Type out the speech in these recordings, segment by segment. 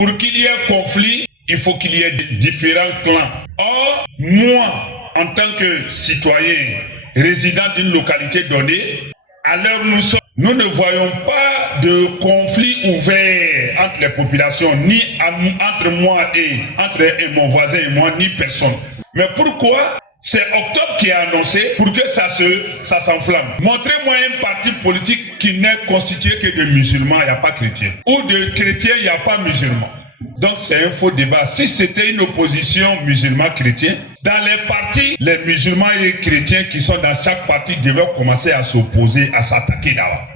Pour qu'il y ait conflit, il faut qu'il y ait différents clans. Or, moi, en tant que citoyen résident d'une localité donnée, à l'heure où nous sommes, nous ne voyons pas de conflit ouvert entre les populations, ni entre moi et mon voisin et moi, ni personne. Mais pourquoi? C'est Octobre qui a annoncé pour que ça s'enflamme. Montrez-moi un parti politique qui n'est constitué que de musulmans, il n'y a pas chrétiens. Ou de chrétiens, il n'y a pas musulmans. Donc c'est un faux débat. Si c'était une opposition musulman-chrétien, dans les partis, les musulmans et les chrétiens qui sont dans chaque parti devaient commencer à s'opposer, à s'attaquer d'abord.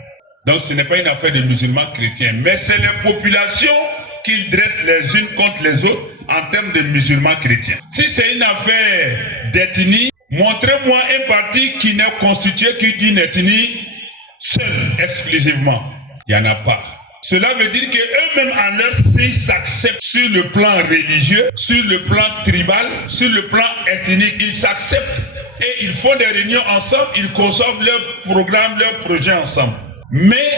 Donc ce n'est pas une affaire de musulmans chrétiens, mais c'est les populations qu'ils dressent les unes contre les autres en termes de musulmans chrétiens. Si c'est une affaire d'ethnie, montrez-moi un parti qui n'est constitué que d'une ethnie seule, exclusivement. Il n'y en a pas. Cela veut dire qu'eux-mêmes en leur sein s'acceptent sur le plan religieux, sur le plan tribal, sur le plan ethnique. Ils s'acceptent et ils font des réunions ensemble, ils conçoivent leurs programmes, leurs projets ensemble. Mais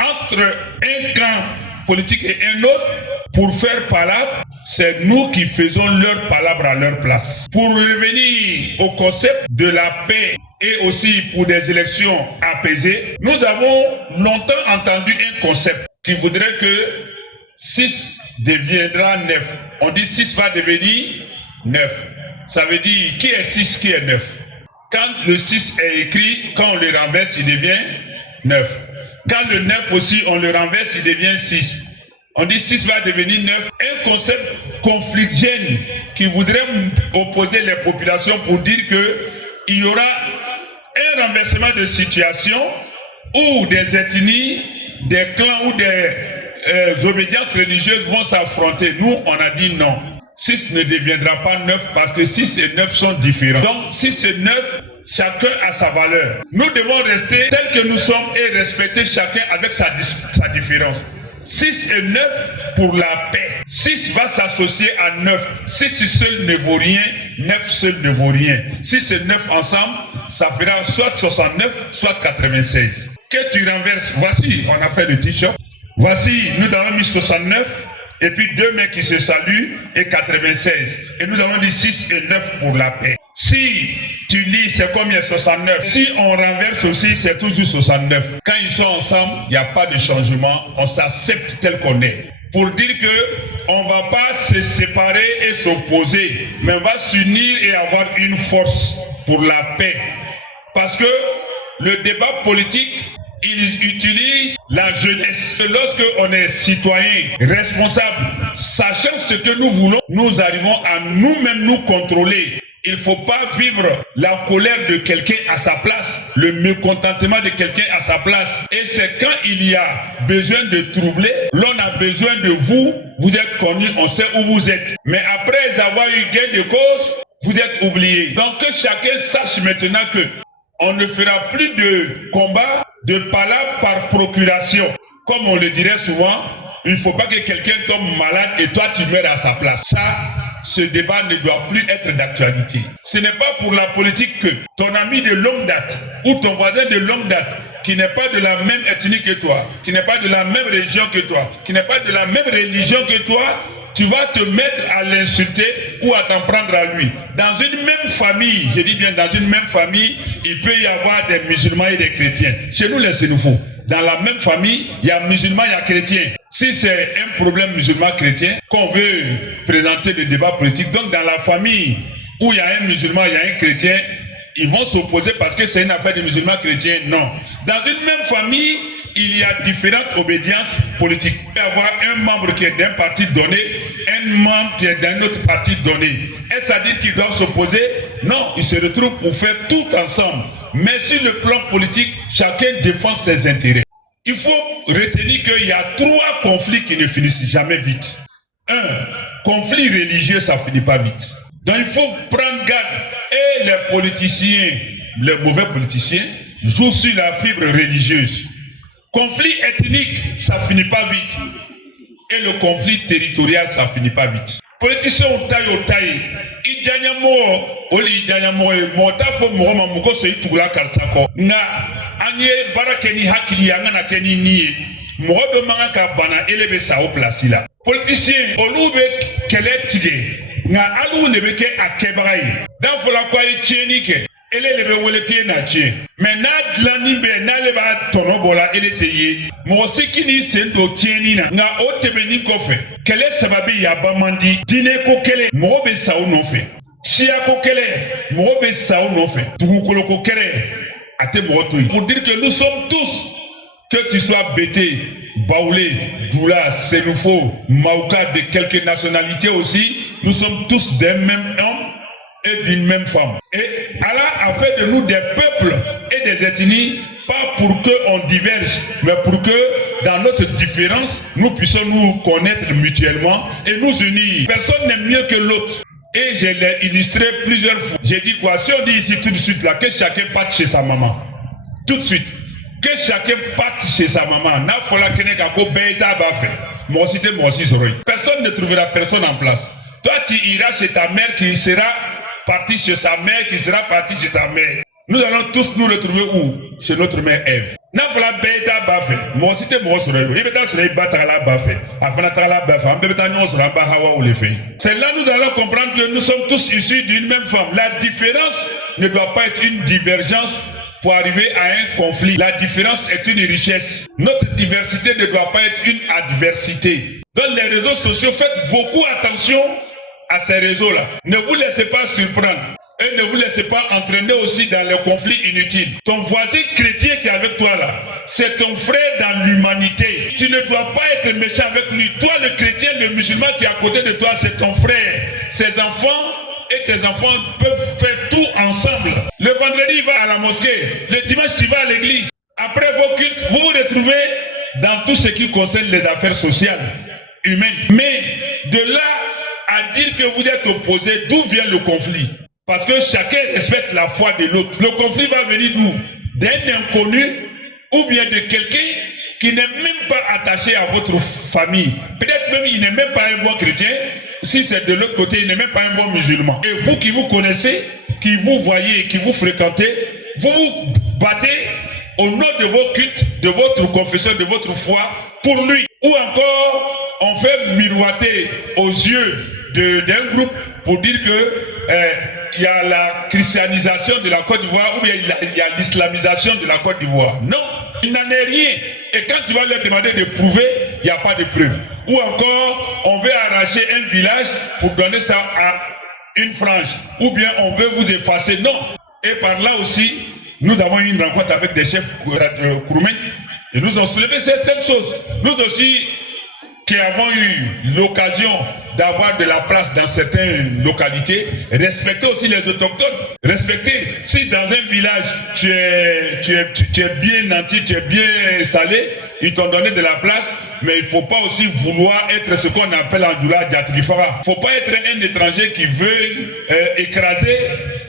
entre un camp politique et un autre, pour faire palabre, c'est nous qui faisons leur palabre à leur place. Pour revenir au concept de la paix et aussi pour des élections apaisées, nous avons longtemps entendu un concept qui voudrait que 6 deviendra 9. On dit 6 va devenir 9. Ça veut dire qui est 6, qui est 9. Quand le 6 est écrit, quand on le renverse, il devient 9. Quand le 9 aussi, on le renverse, il devient 6. On dit 6 va devenir 9. Un concept conflictuel qui voudrait opposer les populations pour dire qu'il y aura un renversement de situation où des ethnies, des clans ou des obédiences religieuses vont s'affronter. Nous, on a dit non. 6 ne deviendra pas 9 parce que 6 et 9 sont différents. Donc 6 et 9, chacun a sa valeur. Nous devons rester tels que nous sommes et respecter chacun avec sa différence. 6 et 9 pour la paix. 6 va s'associer à 9. 6 seul ne vaut rien, 9 seul ne vaut rien. 6 et 9 ensemble, ça fera soit 69, soit 96. Que tu renverses, voici, on a fait le t-shirt. Voici, nous avons mis 69, et puis 2 mecs qui se saluent, et 96. Et nous avons dit 6 et 9 pour la paix. Si tu lis, c'est combien 69. Si on renverse aussi, c'est toujours 69. Quand ils sont ensemble, il n'y a pas de changement. On s'accepte tel qu'on est. Pour dire que on ne va pas se séparer et s'opposer, mais on va s'unir et avoir une force pour la paix. Parce que le débat politique, il utilise la jeunesse. Lorsque on est citoyen, responsable, sachant ce que nous voulons, nous arrivons à nous-mêmes nous contrôler. Il ne faut pas vivre la colère de quelqu'un à sa place, le mécontentement de quelqu'un à sa place. Et c'est quand il y a besoin de troubler, l'on a besoin de vous, vous êtes connus, on sait où vous êtes. Mais après avoir eu gain de cause, vous êtes oubliés. Donc que chacun sache maintenant que on ne fera plus de combat, de palabres par procuration. Comme on le dirait souvent, il ne faut pas que quelqu'un tombe malade et toi tu meurs à sa place. Ça, ce débat ne doit plus être d'actualité. Ce n'est pas pour la politique que ton ami de longue date ou ton voisin de longue date qui n'est pas de la même ethnie que toi, qui n'est pas de la même région que toi, qui n'est pas de la même religion que toi, tu vas te mettre à l'insulter ou à t'en prendre à lui. Dans une même famille, je dis bien dans une même famille, il peut y avoir des musulmans et des chrétiens. Chez nous les Sénoufos, dans la même famille, il y a musulmans, il y a chrétiens. Si c'est un problème musulman-chrétien, qu'on veut présenter le débat politique, donc dans la famille où il y a un musulman, il y a un chrétien, ils vont s'opposer parce que c'est une affaire de musulmans chrétiens. Non. Dans une même famille, il y a différentes obédiences politiques. Il peut y avoir un membre qui est d'un parti donné, un membre qui est d'un autre parti donné. Est-ce à dire qu'ils doivent s'opposer? Non, ils se retrouvent pour faire tout ensemble. Mais sur le plan politique, chacun défend ses intérêts. Il faut retenir qu'il y a 3 conflits qui ne finissent jamais vite. 1. Conflit religieux, ça ne finit pas vite. Donc il faut prendre garde. Et les politiciens, les mauvais politiciens, jouent sur la fibre religieuse. Conflit ethnique, ça ne finit pas vite. Et le conflit territorial, ça ne finit pas vite. Politiciens au taille. Idjanyamo, oli idjanyamo, motafo mwoma mukose itula kalsako. Nga, anye barakeni hakili yangana keni niye. Mwodo manga ka bana elebe sao plasila. Politicien, Oloube, Keletige, nga alu lebeke akebraye. Dan fola kwa etienike. Ele lebe wole pie na tie. Mais na dlani be na leba tono bola ele teye. Mo sikini sendo tieni na nga otebeni kofe. Kele sababi ya bamandi dine ko kele mo be sawo no fe. Chia ko kele mo be sawo no fe. Tukukolo ko kele ate mo to. Pour dire que nous sommes tous, que tu sois Bété, Baoulé, Doula, Sénoufo, Maouka, de quelques nationalités aussi, nous sommes tous des mêmes hommes et d'une même femme. Et Allah a fait de nous des peuples et des ethnies, pas pour qu'on diverge, mais pour que dans notre différence, nous puissions nous connaître mutuellement et nous unir. Personne n'est mieux que l'autre. Et je l'ai illustré plusieurs fois. J'ai dit quoi? Si on dit ici tout de suite là, que chacun parte chez sa maman. Tout de suite. Que chacun parte chez sa maman. N'a fola kene kako beita bafe. Moi aussi soroy. Personne ne trouvera personne en place. Toi tu iras chez ta mère qui sera partie chez sa mère, qui sera partie chez sa mère. Nous allons tous nous retrouver où? Chez notre mère Ève. N'a fola beita bafe. Moi soroy. Il beta soroy batala bafe. Afana tala bafe. Am beta nyon soroy ba hawa ou le fait. C'est là nous allons comprendre que nous sommes tous issus d'une même femme. La différence ne doit pas être une divergence pour arriver à un conflit. La différence est une richesse. Notre diversité ne doit pas être une adversité. Dans les réseaux sociaux, faites beaucoup attention à ces réseaux-là. Ne vous laissez pas surprendre. Et ne vous laissez pas entraîner aussi dans les conflits inutiles. Ton voisin chrétien qui est avec toi là, c'est ton frère dans l'humanité. Tu ne dois pas être méchant avec lui. Toi, le chrétien, le musulman qui est à côté de toi, c'est ton frère. Ses enfants et tes enfants peuvent faire tout ensemble. Le vendredi, il va à la mosquée. Le dimanche, tu vas à l'église. Après vos cultes, vous vous retrouvez dans tout ce qui concerne les affaires sociales, humaines. Mais de là à dire que vous êtes opposés, d'où vient le conflit? Parce que chacun respecte la foi de l'autre. Le conflit va venir d'où? D'un inconnu ou bien de quelqu'un qui n'est même pas attaché à votre famille. Peut-être même il n'est même pas un bon chrétien. Si c'est de l'autre côté, il n'est même pas un bon musulman. Et vous qui vous connaissez, qui vous voyez, qui vous fréquentez, vous vous battez au nom de vos cultes, de votre confession, de votre foi, pour lui. Ou encore, on fait miroiter aux yeux d'un groupe pour dire que il y a la christianisation de la Côte d'Ivoire ou il y a l'islamisation de la Côte d'Ivoire. Non, il n'en est rien. Et quand tu vas leur demander de prouver, il n'y a pas de preuve. Ou encore, on veut arracher un village pour donner ça à une frange. Ou bien on veut vous effacer. Non. Et par là aussi, nous avons eu une rencontre avec des chefs Kouroumènes et nous ont soulevé certaines choses. Nous aussi, qui avons eu l'occasion d'avoir de la place dans certaines localités, respecter aussi les autochtones. Respecter, si dans un village tu es bien nanti, tu es bien installé, ils t'ont donné de la place, mais il ne faut pas aussi vouloir être ce qu'on appelle en Doula Diatrifara. Il ne faut pas être un étranger qui veut écraser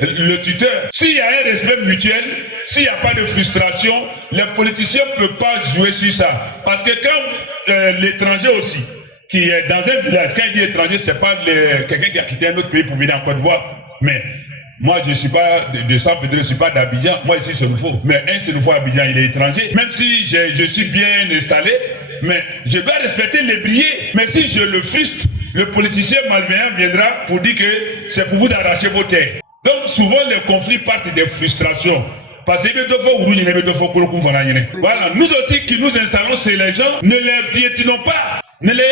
le tuteur. S'il y a un respect mutuel, s'il n'y a pas de frustration, les politiciens ne peuvent pas jouer sur ça. Parce que quand l'étranger aussi, qui est dans un village, quand il dit étranger, ce n'est pas quelqu'un qui a quitté un autre pays pour venir en Côte d'Ivoire. Mais moi, je ne suis pas de Saint-Pédro, je ne suis pas d'Abidjan. Moi, ici, c'est nouveau. Mais c'est nouveau Abidjan, il est étranger. Même si je suis bien installé, mais je dois respecter les brillés. Mais si je le frustre, le politicien malveillant viendra pour dire que c'est pour vous d'arracher vos terres. Donc, souvent, les conflits partent des frustrations. Parce que voilà, nous aussi qui nous installons chez les gens, ne les piétinons pas, ne les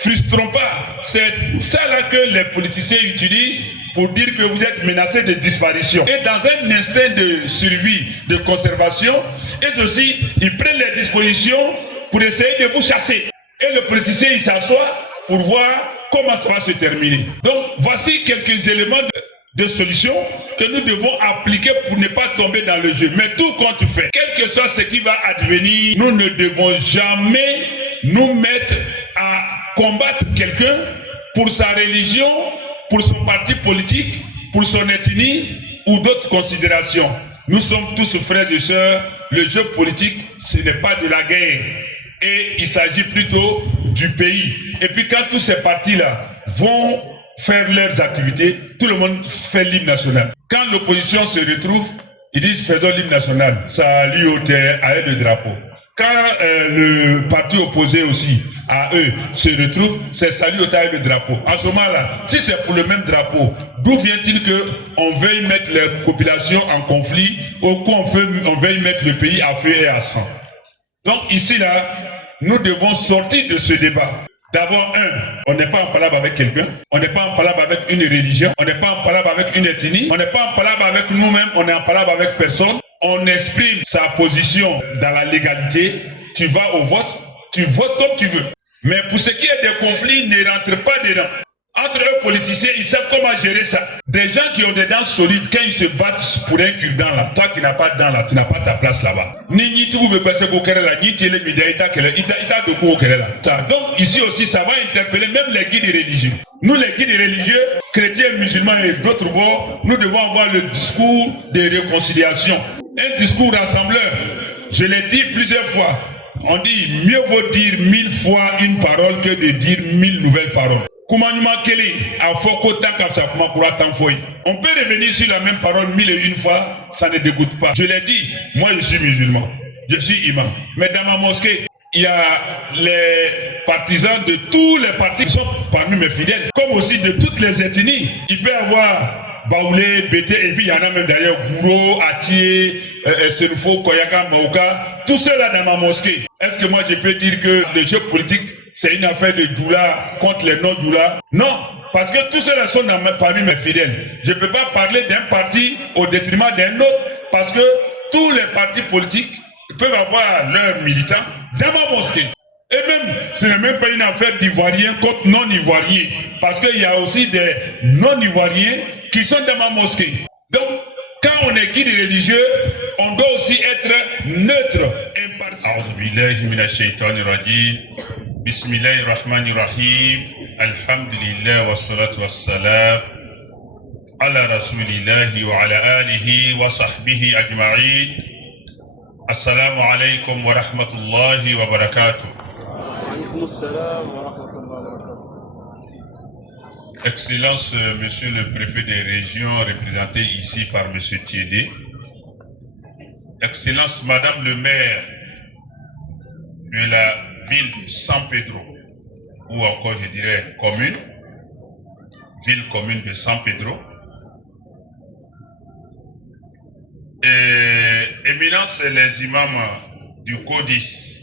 frustrons pas. C'est ça là que les politiciens utilisent pour dire que vous êtes menacés de disparition. Et dans un instinct de survie, de conservation, et aussi, ils prennent les dispositions pour essayer de vous chasser. Et le politicien, il s'assoit pour voir comment ça va se terminer. Donc, voici quelques éléments de solutions que nous devons appliquer pour ne pas tomber dans le jeu. Mais tout compte fait, quel que soit ce qui va advenir, nous ne devons jamais nous mettre à combattre quelqu'un pour sa religion, pour son parti politique, pour son ethnie ou d'autres considérations. Nous sommes tous frères et sœurs. Le jeu politique, ce n'est pas de la guerre. Et il s'agit plutôt du pays. Et puis quand tous ces partis-là vont faire leurs activités, tout le monde fait l'hymne national. Quand l'opposition se retrouve, ils disent faisons l'hymne national. Ça allie au terre avec le drapeau. Quand le parti opposé aussi à eux se retrouve, c'est salut au taille le drapeau. En ce moment-là, si c'est pour le même drapeau, d'où vient-il qu'on veuille mettre les populations en conflit ou qu'on veuille mettre le pays à feu et à sang? Donc ici, là, nous devons sortir de ce débat. D'abord, on n'est pas en palabre avec quelqu'un, on n'est pas en palabre avec une religion, on n'est pas en palabre avec une ethnie, on n'est pas en palabre avec nous-mêmes, on est en palabre avec personne. On exprime sa position dans la légalité, tu vas au vote, tu votes comme tu veux. Mais pour ce qui est des conflits, ne rentre pas dedans. Entre eux, politiciens, ils savent comment gérer ça. Des gens qui ont des dents solides, quand ils se battent pour un cure-dent là, toi qui n'as pas de dents là, tu n'as pas ta place là-bas. Donc ici aussi, ça va interpeller même les guides religieux. Nous, les guides religieux, chrétiens, musulmans et d'autres bords, nous devons avoir le discours de réconciliation. Un discours rassembleur. Je l'ai dit plusieurs fois. On dit, mieux vaut dire 1000 fois une parole que de dire 1000 nouvelles paroles. On peut revenir sur la même parole 1001 fois, ça ne dégoûte pas. Je l'ai dit, moi je suis musulman, je suis imam. Mais dans ma mosquée, il y a les partisans de tous les partis qui sont parmi mes fidèles, comme aussi de toutes les ethnies. Il peut y avoir Baoulé, Bété, et puis il y en a même d'ailleurs Gouro, Atié, Serufo, Koyaka, Maouka, tout cela dans ma mosquée. Est-ce que moi je peux dire que le jeu politique c'est une affaire de doula contre les non-doula? Non, parce que tous ceux-là sont parmi mes fidèles. Je ne peux pas parler d'un parti au détriment d'un autre, parce que tous les partis politiques peuvent avoir leurs militants dans ma mosquée. Et même, ce n'est même pas une affaire d'ivoiriens contre non-ivoiriens, parce qu'il y a aussi des non-ivoiriens qui sont dans ma mosquée. Donc, quand on est guide religieux, on doit aussi être neutre, impartial. بسم الله الرحمن الرحيم الحمد لله والصلاة والسلام على رسول الله وعلى آله وصحبه أجمعين. السلام عليكم ورحمة الله وبركاته. وعليكم السلام ورحمة الله وبركاته. Excellence, Monsieur le préfet des régions, représenté ici par Monsieur Thiédé. Excellence, Madame le maire de la ville San Pedro, ou encore je dirais commune, ville commune de San Pedro. Et éminence les imams du Codis,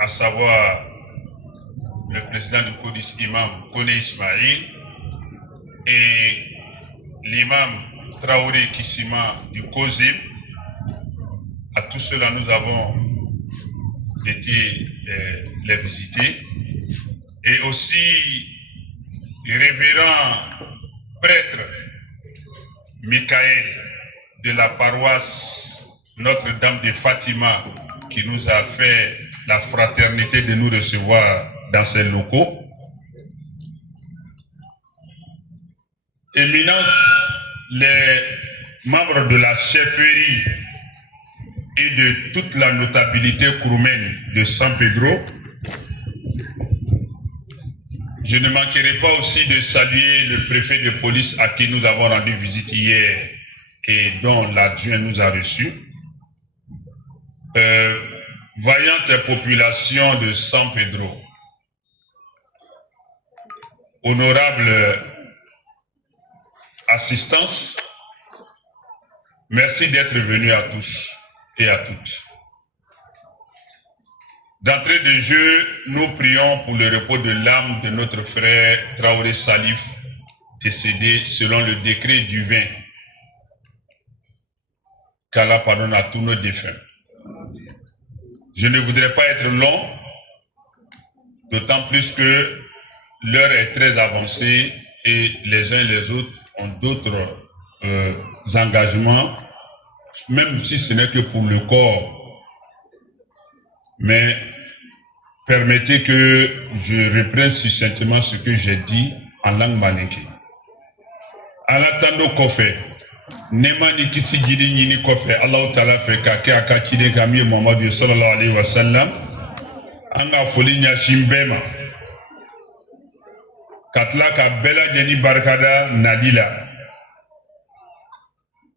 à savoir le président du Codis, imam Kone Ismail, et l'imam Traoré Kissima du Kozim. À tous ceux-là, nous avons été les visiter. Et aussi, révérend prêtre Michael de la paroisse Notre-Dame de Fatima, qui nous a fait la fraternité de nous recevoir dans ces locaux. Éminence, les membres de la chefferie et de toute la notabilité kouroumaine de San Pedro. Je ne manquerai pas aussi de saluer le préfet de police à qui nous avons rendu visite hier et dont l'adjoint nous a reçus. Vaillante population de San Pedro, honorable assistance, merci d'être venu à tous et à toutes. D'entrée de jeu, nous prions pour le repos de l'âme de notre frère Traoré Salif, décédé selon le décret du 20. Qu'Allah pardonne à tous nos défunts. Je ne voudrais pas être long, d'autant plus que l'heure est très avancée et les uns et les autres ont d'autres engagements, même si ce n'est que pour le corps. Mais permettez que je reprenne succinctement ce que j'ai dit en langue manéké. Alatando kofe, nemani kisi jidi nini kofe, Allah Ta'ala fe kake akachide kamiye Muhammadu sallallahu alayhi wa sallam, anga foli nyashimbema, katla ka bela jeni barkada nadila.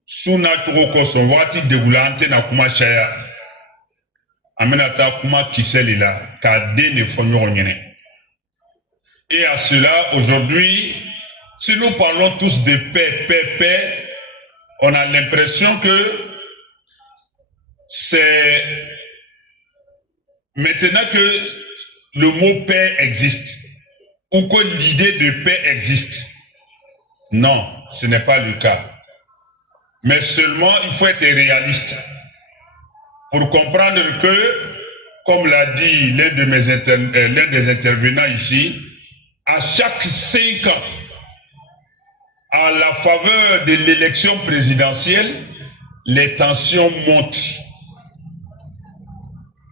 Suna choko koso, wati degulante na kumashaya. amenata kuma kiselila kade ne fonyo nyene. Et à cela, aujourd'hui, si nous parlons tous de paix, on a l'impression que c'est maintenant que le mot paix existe, ou que l'idée de paix existe. Non, ce n'est pas le cas. Mais seulement, il faut être réaliste pour comprendre que, comme l'a dit l'un des intervenants ici, à chaque 5 ans, à la faveur de l'élection présidentielle, les tensions montent.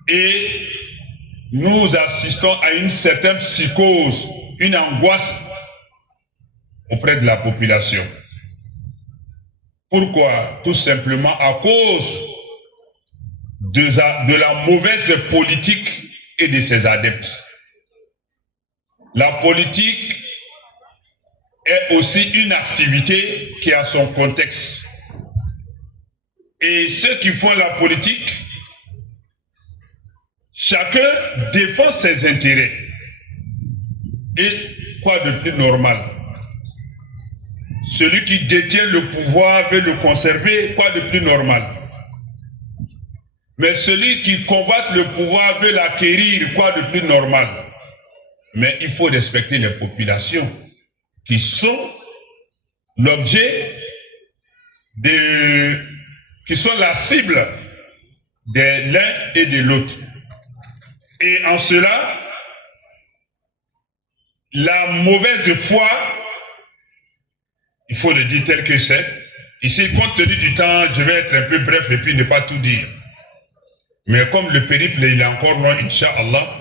Et nous assistons à une certaine psychose, une angoisse auprès de la population. Pourquoi? Tout simplement à cause de la mauvaise politique et de ses adeptes. La politique est aussi une activité qui a son contexte. Et ceux qui font la politique, chacun défend ses intérêts. Et quoi de plus normal? Celui qui détient le pouvoir veut le conserver, quoi de plus normal? Mais celui qui convoite le pouvoir veut l'acquérir, quoi de plus normal? Mais il faut respecter les populations qui sont l'objet qui sont la cible de l'un et de l'autre. Et en cela, la mauvaise foi, il faut le dire tel que c'est. Ici, compte tenu du temps, je vais être un peu bref et puis ne pas tout dire. Mais comme le périple il est encore loin, Inch'Allah,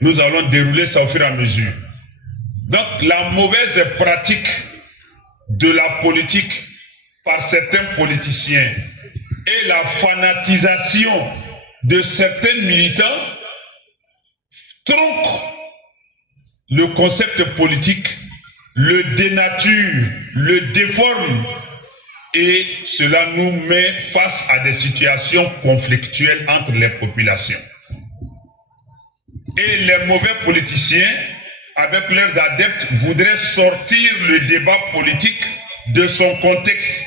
nous allons dérouler ça au fur et à mesure. Donc, la mauvaise pratique de la politique par certains politiciens et la fanatisation de certains militants tronquent le concept politique, le dénature, le déforme, et cela nous met face à des situations conflictuelles entre les populations. Et les mauvais politiciens, avec leurs adeptes, voudraient sortir le débat politique de son contexte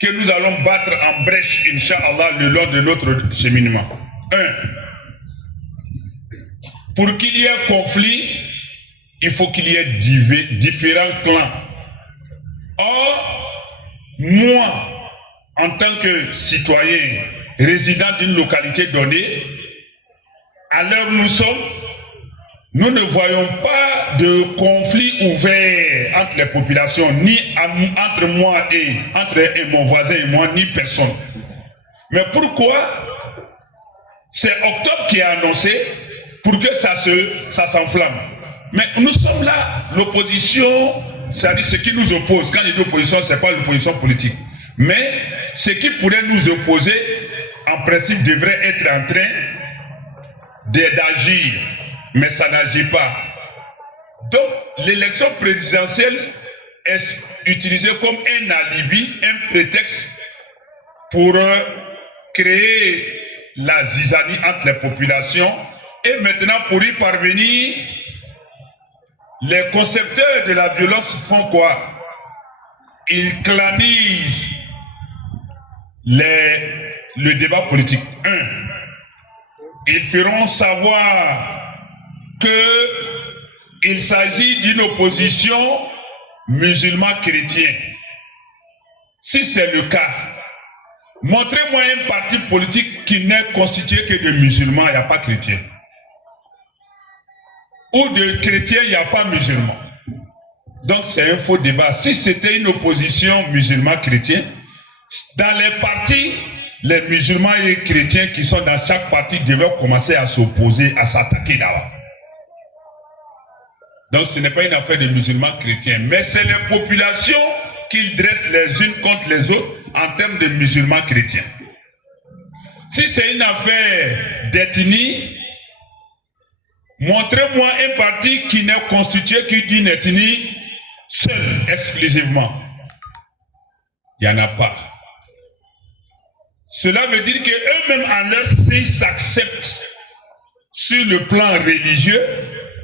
que nous allons battre en brèche, Inch'Allah, le long de notre cheminement. 1. Pour qu'il y ait conflit, il faut qu'il y ait différents clans. Or, moi, en tant que citoyen résident d'une localité donnée, à l'heure où nous sommes, nous ne voyons pas de conflit ouvert entre les populations, ni entre moi et mon voisin et moi, ni personne. Mais pourquoi? C'est Octobre qui a annoncé pour que ça s'enflamme. Mais nous sommes là, l'opposition, c'est-à-dire ce qui nous oppose. Quand il y a l'opposition, ce n'est pas l'opposition politique. Mais ce qui pourrait nous opposer, en principe, devrait être en train d'agir. Mais ça n'agit pas. Donc, l'élection présidentielle est utilisée comme un alibi, un prétexte pour créer la zizanie entre les populations. Et maintenant, pour y parvenir, les concepteurs de la violence font quoi? Ils clanisent le débat politique. 1. Ils feront savoir qu'il s'agit d'une opposition musulman-chrétien. Si c'est le cas, montrez-moi un parti politique qui n'est constitué que de musulmans, il n'y a pas chrétien. Ou de chrétiens, il n'y a pas musulmans. Donc c'est un faux débat. Si c'était une opposition musulman-chrétien, dans les partis, les musulmans et les chrétiens qui sont dans chaque parti devaient commencer à s'opposer, à s'attaquer d'abord. Donc ce n'est pas une affaire de musulmans chrétiens, mais c'est les populations qu'ils dressent les unes contre les autres en termes de musulmans chrétiens. Si c'est une affaire d'ethnie, montrez-moi un parti qui n'est constitué que d'une ethnie seule, exclusivement. Il n'y en a pas. Cela veut dire qu'eux-mêmes en leur sein s'acceptent sur le plan religieux,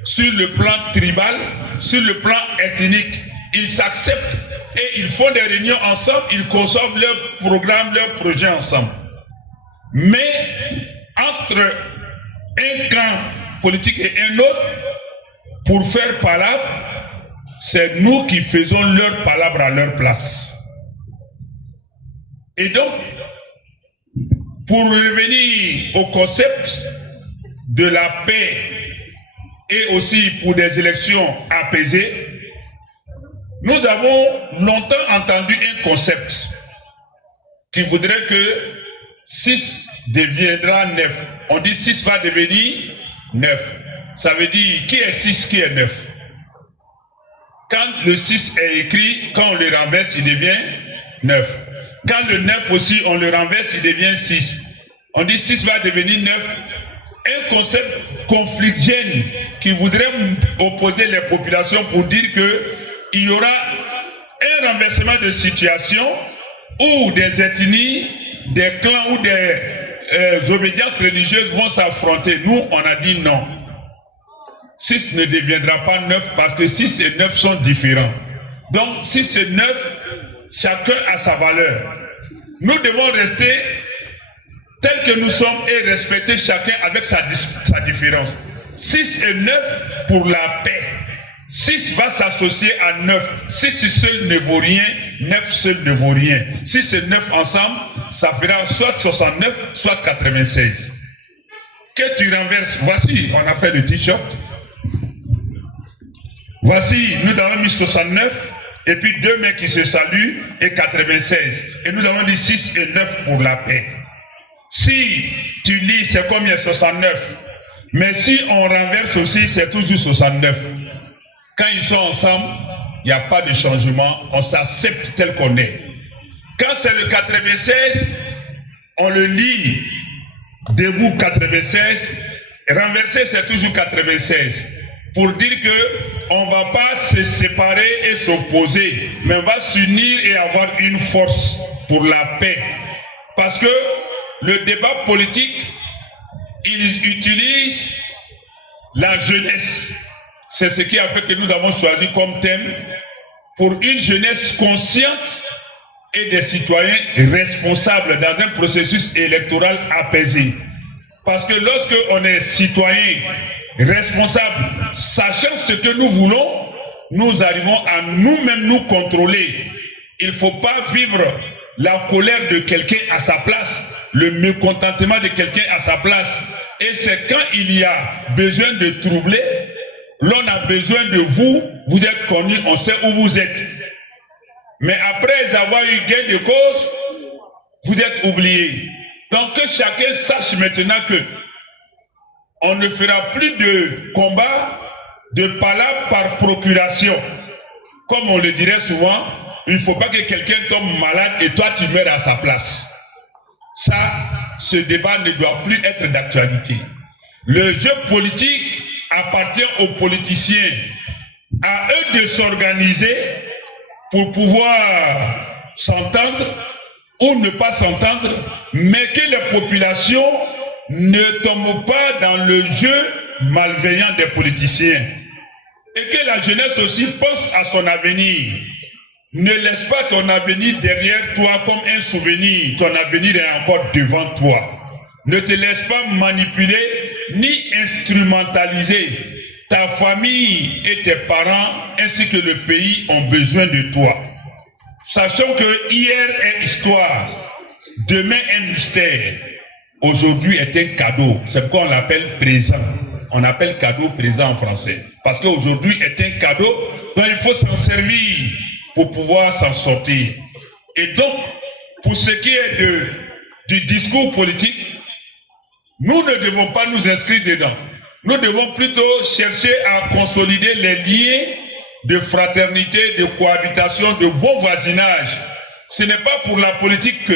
sur le plan tribal, sur le plan ethnique. Ils s'acceptent et ils font des réunions ensemble, ils conçoivent leurs programmes, leurs projets ensemble. Mais entre un camp politique et un autre, pour faire palabre, c'est nous qui faisons leur palabre à leur place. Et donc, pour revenir au concept de la paix et aussi pour des élections apaisées, nous avons longtemps entendu un concept qui voudrait que 6 deviendra 9. On dit 6 va devenir 9. Ça veut dire qui est 6, qui est 9. Quand le 6 est écrit, quand on le renverse, il devient 9. Quand le 9 aussi, on le renverse, il devient 6. On dit 6 va devenir 9. Un concept conflictuel qui voudrait opposer les populations pour dire qu'il y aura un renversement de situation où des ethnies, des clans ou des obédiences religieuses vont s'affronter. Nous, on a dit non. 6 ne deviendra pas 9 parce que 6 et 9 sont différents. Donc 6 et 9, chacun a sa valeur. Nous devons rester tels que nous sommes et respecter chacun avec sa différence. 6 et 9 pour la paix. 6 va s'associer à 9. 6 seul ne vaut rien, 9 seul ne vaut rien. 6 et 9 ensemble, ça fera soit 69, soit 96. Que tu renverses, voici, on a fait le t-shirt. Voici, nous avons mis 69, et puis 2 mains qui se saluent, et 96. Et nous avons dit 6 et 9 pour la paix. Si tu lis, c'est combien? 69. Mais si on renverse aussi, c'est toujours 69. Quand ils sont ensemble, il n'y a pas de changement, on s'accepte tel qu'on est. Quand c'est le 96, on le lit debout 96, renversé c'est toujours 96. Pour dire qu'on ne va pas se séparer et s'opposer, mais on va s'unir et avoir une force pour la paix. Parce que le débat politique, il utilise la jeunesse. C'est ce qui a fait que nous avons choisi comme thème pour une jeunesse consciente et des citoyens responsables dans un processus électoral apaisé. Parce que lorsque on est citoyen responsable, sachant ce que nous voulons, nous arrivons à nous-mêmes nous contrôler. Il ne faut pas vivre la colère de quelqu'un à sa place, le mécontentement de quelqu'un à sa place. Et c'est quand il y a besoin de troubler, l'on a besoin de vous, vous êtes connus, on sait où vous êtes. Mais après avoir eu gain de cause, vous êtes oubliés. Donc que chacun sache maintenant que on ne fera plus de combat, de palabres par procuration. Comme on le dirait souvent, il ne faut pas que quelqu'un tombe malade et toi tu meurs à sa place. Ça, ce débat ne doit plus être d'actualité. Le jeu politique appartient aux politiciens, à eux de s'organiser pour pouvoir s'entendre ou ne pas s'entendre, mais que les populations ne tombent pas dans le jeu malveillant des politiciens. Et que la jeunesse aussi pense à son avenir. Ne laisse pas ton avenir derrière toi comme un souvenir. Ton avenir est encore devant toi. Ne te laisse pas manipuler ni instrumentaliser. Ta famille et tes parents ainsi que le pays ont besoin de toi. Sachant que hier est histoire, demain est mystère, aujourd'hui est un cadeau. C'est pourquoi on l'appelle présent. On appelle cadeau présent en français. Parce qu'aujourd'hui est un cadeau dont il faut s'en servir pour pouvoir s'en sortir. Et donc, pour ce qui est du discours politique, nous ne devons pas nous inscrire dedans. Nous devons plutôt chercher à consolider les liens de fraternité, de cohabitation, de bon voisinage. Ce n'est pas pour la politique que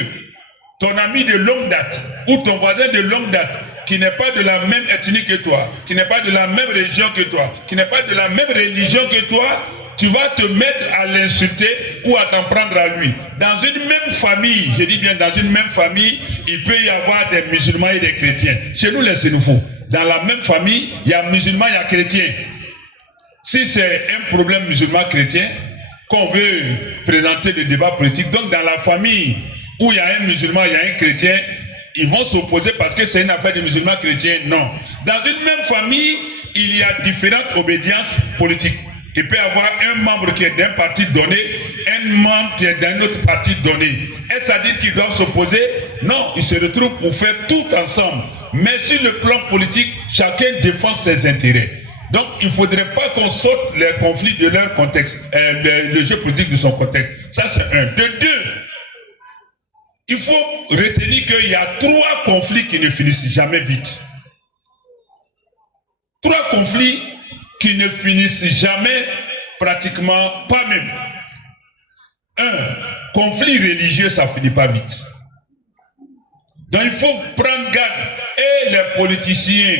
ton ami de longue date ou ton voisin de longue date, qui n'est pas de la même ethnie que toi, qui n'est pas de la même région que toi, qui n'est pas de la même religion que toi, tu vas te mettre à l'insulter ou à t'en prendre à lui. Dans une même famille, je dis bien dans une même famille, il peut y avoir des musulmans et des chrétiens. Chez nous, les Sénoufous, dans la même famille, il y a musulmans, il y a chrétiens. Si c'est un problème musulman-chrétien, qu'on veut présenter le débat politique, donc dans la famille où il y a un musulman, il y a un chrétien, ils vont s'opposer parce que c'est une affaire de musulmans chrétiens. Non. Dans une même famille, il y a différentes obédiences politiques. Il peut y avoir un membre qui est d'un parti donné, un membre qui est d'un autre parti donné. Est-ce à dire qu'ils doivent s'opposer? Non, ils se retrouvent pour faire tout ensemble. Mais sur le plan politique, chacun défend ses intérêts. Donc, il ne faudrait pas qu'on sorte les conflits de leur contexte, le jeu politique de son contexte. Ça, c'est un. De deux, il faut retenir qu'il y a 3 conflits qui ne finissent jamais vite. 3 conflits qui ne finissent jamais, pratiquement pas même. 1. Conflit religieux, ça ne finit pas vite. Donc il faut prendre garde. Et les politiciens,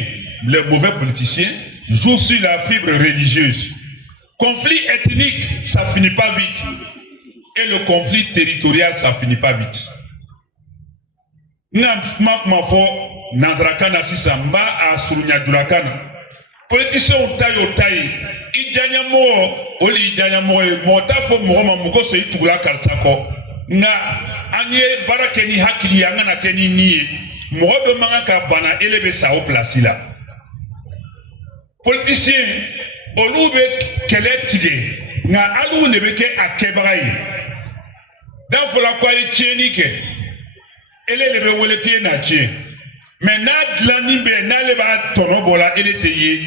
les mauvais politiciens, jouent sur la fibre religieuse. Conflit ethnique, ça ne finit pas vite. Et le conflit territorial, ça ne finit pas vite. Politiciens ont taille. Idjanyamo, oli idjanyamo, motafo moma mukoso itula kalsako. Na anye barakeni hakili yanga na keni ni. Modo manga ka bana elebe sa o place là. Politiciens olube keletige na alu nebeke akebrayi. Dan fola kwa etienike. Ele lebe wole tie na tie. Mais nadlani be naleba tonobola ele teye.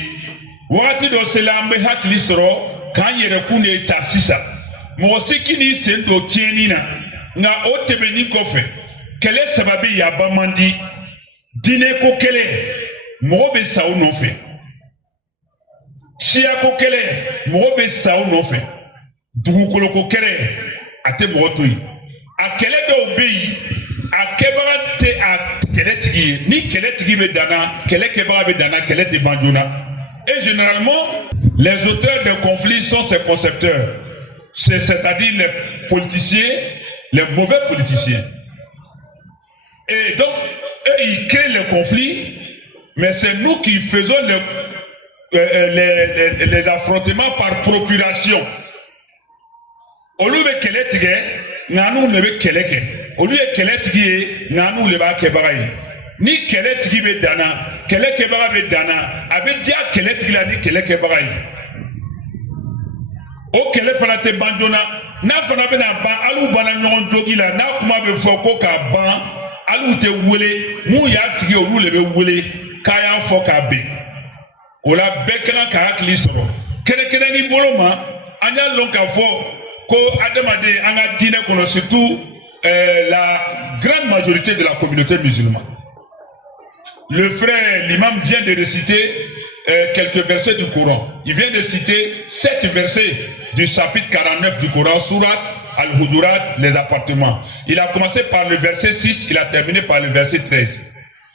Wati do selambe hakli soro kan yere kune tasisa. Mo sikini sendo tieni na otebeni kofe. Kele sababi ya bamandi dine ko kele mo be sawo no fe. Sia ko kele mo be sawo no fe. Dugukolo ko kele ate mo toyi. Akele do beyi akebara te akeletigi ni keletigi be dana kele kebara be dana kele te banduna. Et généralement, les auteurs de conflits sont ces concepteurs. C'est-à-dire les politiciens, les mauvais politiciens. Et donc, eux, ils créent les conflits, mais c'est nous qui faisons les affrontements par procuration. Au lieu de keletigi, nous ne be keleke. Au lieu de keletigi, nous ne ba kebarayi. Ni keletigi be dana. Kele kebara be dana abe dia kele tigila ni kele kebara yi o kele fana te bandona na fana be na ban alu bana nyon jogila na kuma be fo ko ka ban alu te wele mu ya tigi o le be wele kaya fo ka be o la be kana ka akli soro kele ni boloma anya lonka fo ko adamade anga dine kono surtout la grande majorité de la communauté musulmane. Le frère, l'imam vient de réciter quelques versets du Coran. Il vient de citer 7 versets du chapitre 49 du Coran, Surat Al-Hujurat, les appartements. Il a commencé par le verset 6, il a terminé par le verset 13.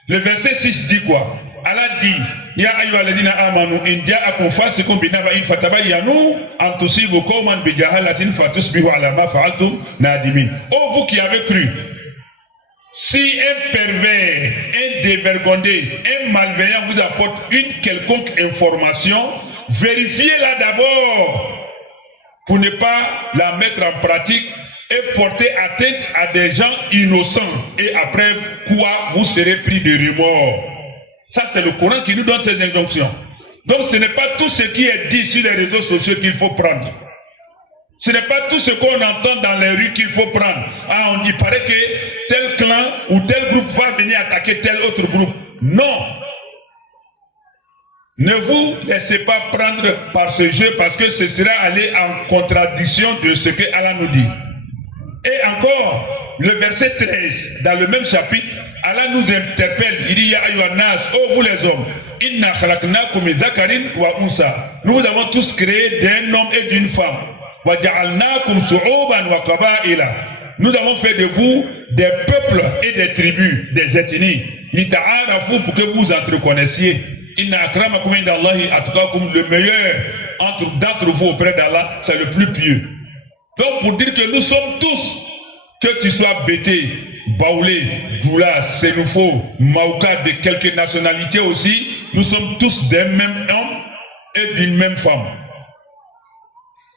Le verset 6 dit quoi? Allah dit, Ya ayyuhalladhina amanu in ja'akum fasiqun binaba'in fatabayyanu an tusibu qauman bijahalatin fatusbihu ala ma fa'altum nadimin. Oh vous qui avez cru, si un pervers, un dévergondé, un malveillant vous apporte une quelconque information, vérifiez-la d'abord pour ne pas la mettre en pratique et porter atteinte à des gens innocents. Et après quoi, vous serez pris de remords. Ça, c'est le Coran qui nous donne ces injonctions. Donc, ce n'est pas tout ce qui est dit sur les réseaux sociaux qu'il faut prendre. Ce n'est pas tout ce qu'on entend dans les rues qu'il faut prendre. Ah, on y paraît que tel clan ou tel groupe va venir attaquer tel autre groupe. Non. Ne vous laissez pas prendre par ce jeu parce que ce sera aller en contradiction de ce que Allah nous dit. Et encore, le verset 13, dans le même chapitre, Allah nous interpelle. Il dit, Ya ayyuhannas, oh vous les hommes, inna khalaqnakum min dhakarin wa unsa. Nous avons tous créé d'un homme et d'une femme. Nous avons fait de vous des peuples et des tribus, des ethnies, pour que vous entreconnaissiez. Inna akramakum indallahi atqakum, le meilleur d'entre vous auprès d'Allah, c'est le plus pieux. Donc pour dire que nous sommes tous, que tu sois Bété, Baoulé, Doula, Sénoufo, Maouka, de quelques nationalités aussi, nous sommes tous d'un même homme et d'une même femme.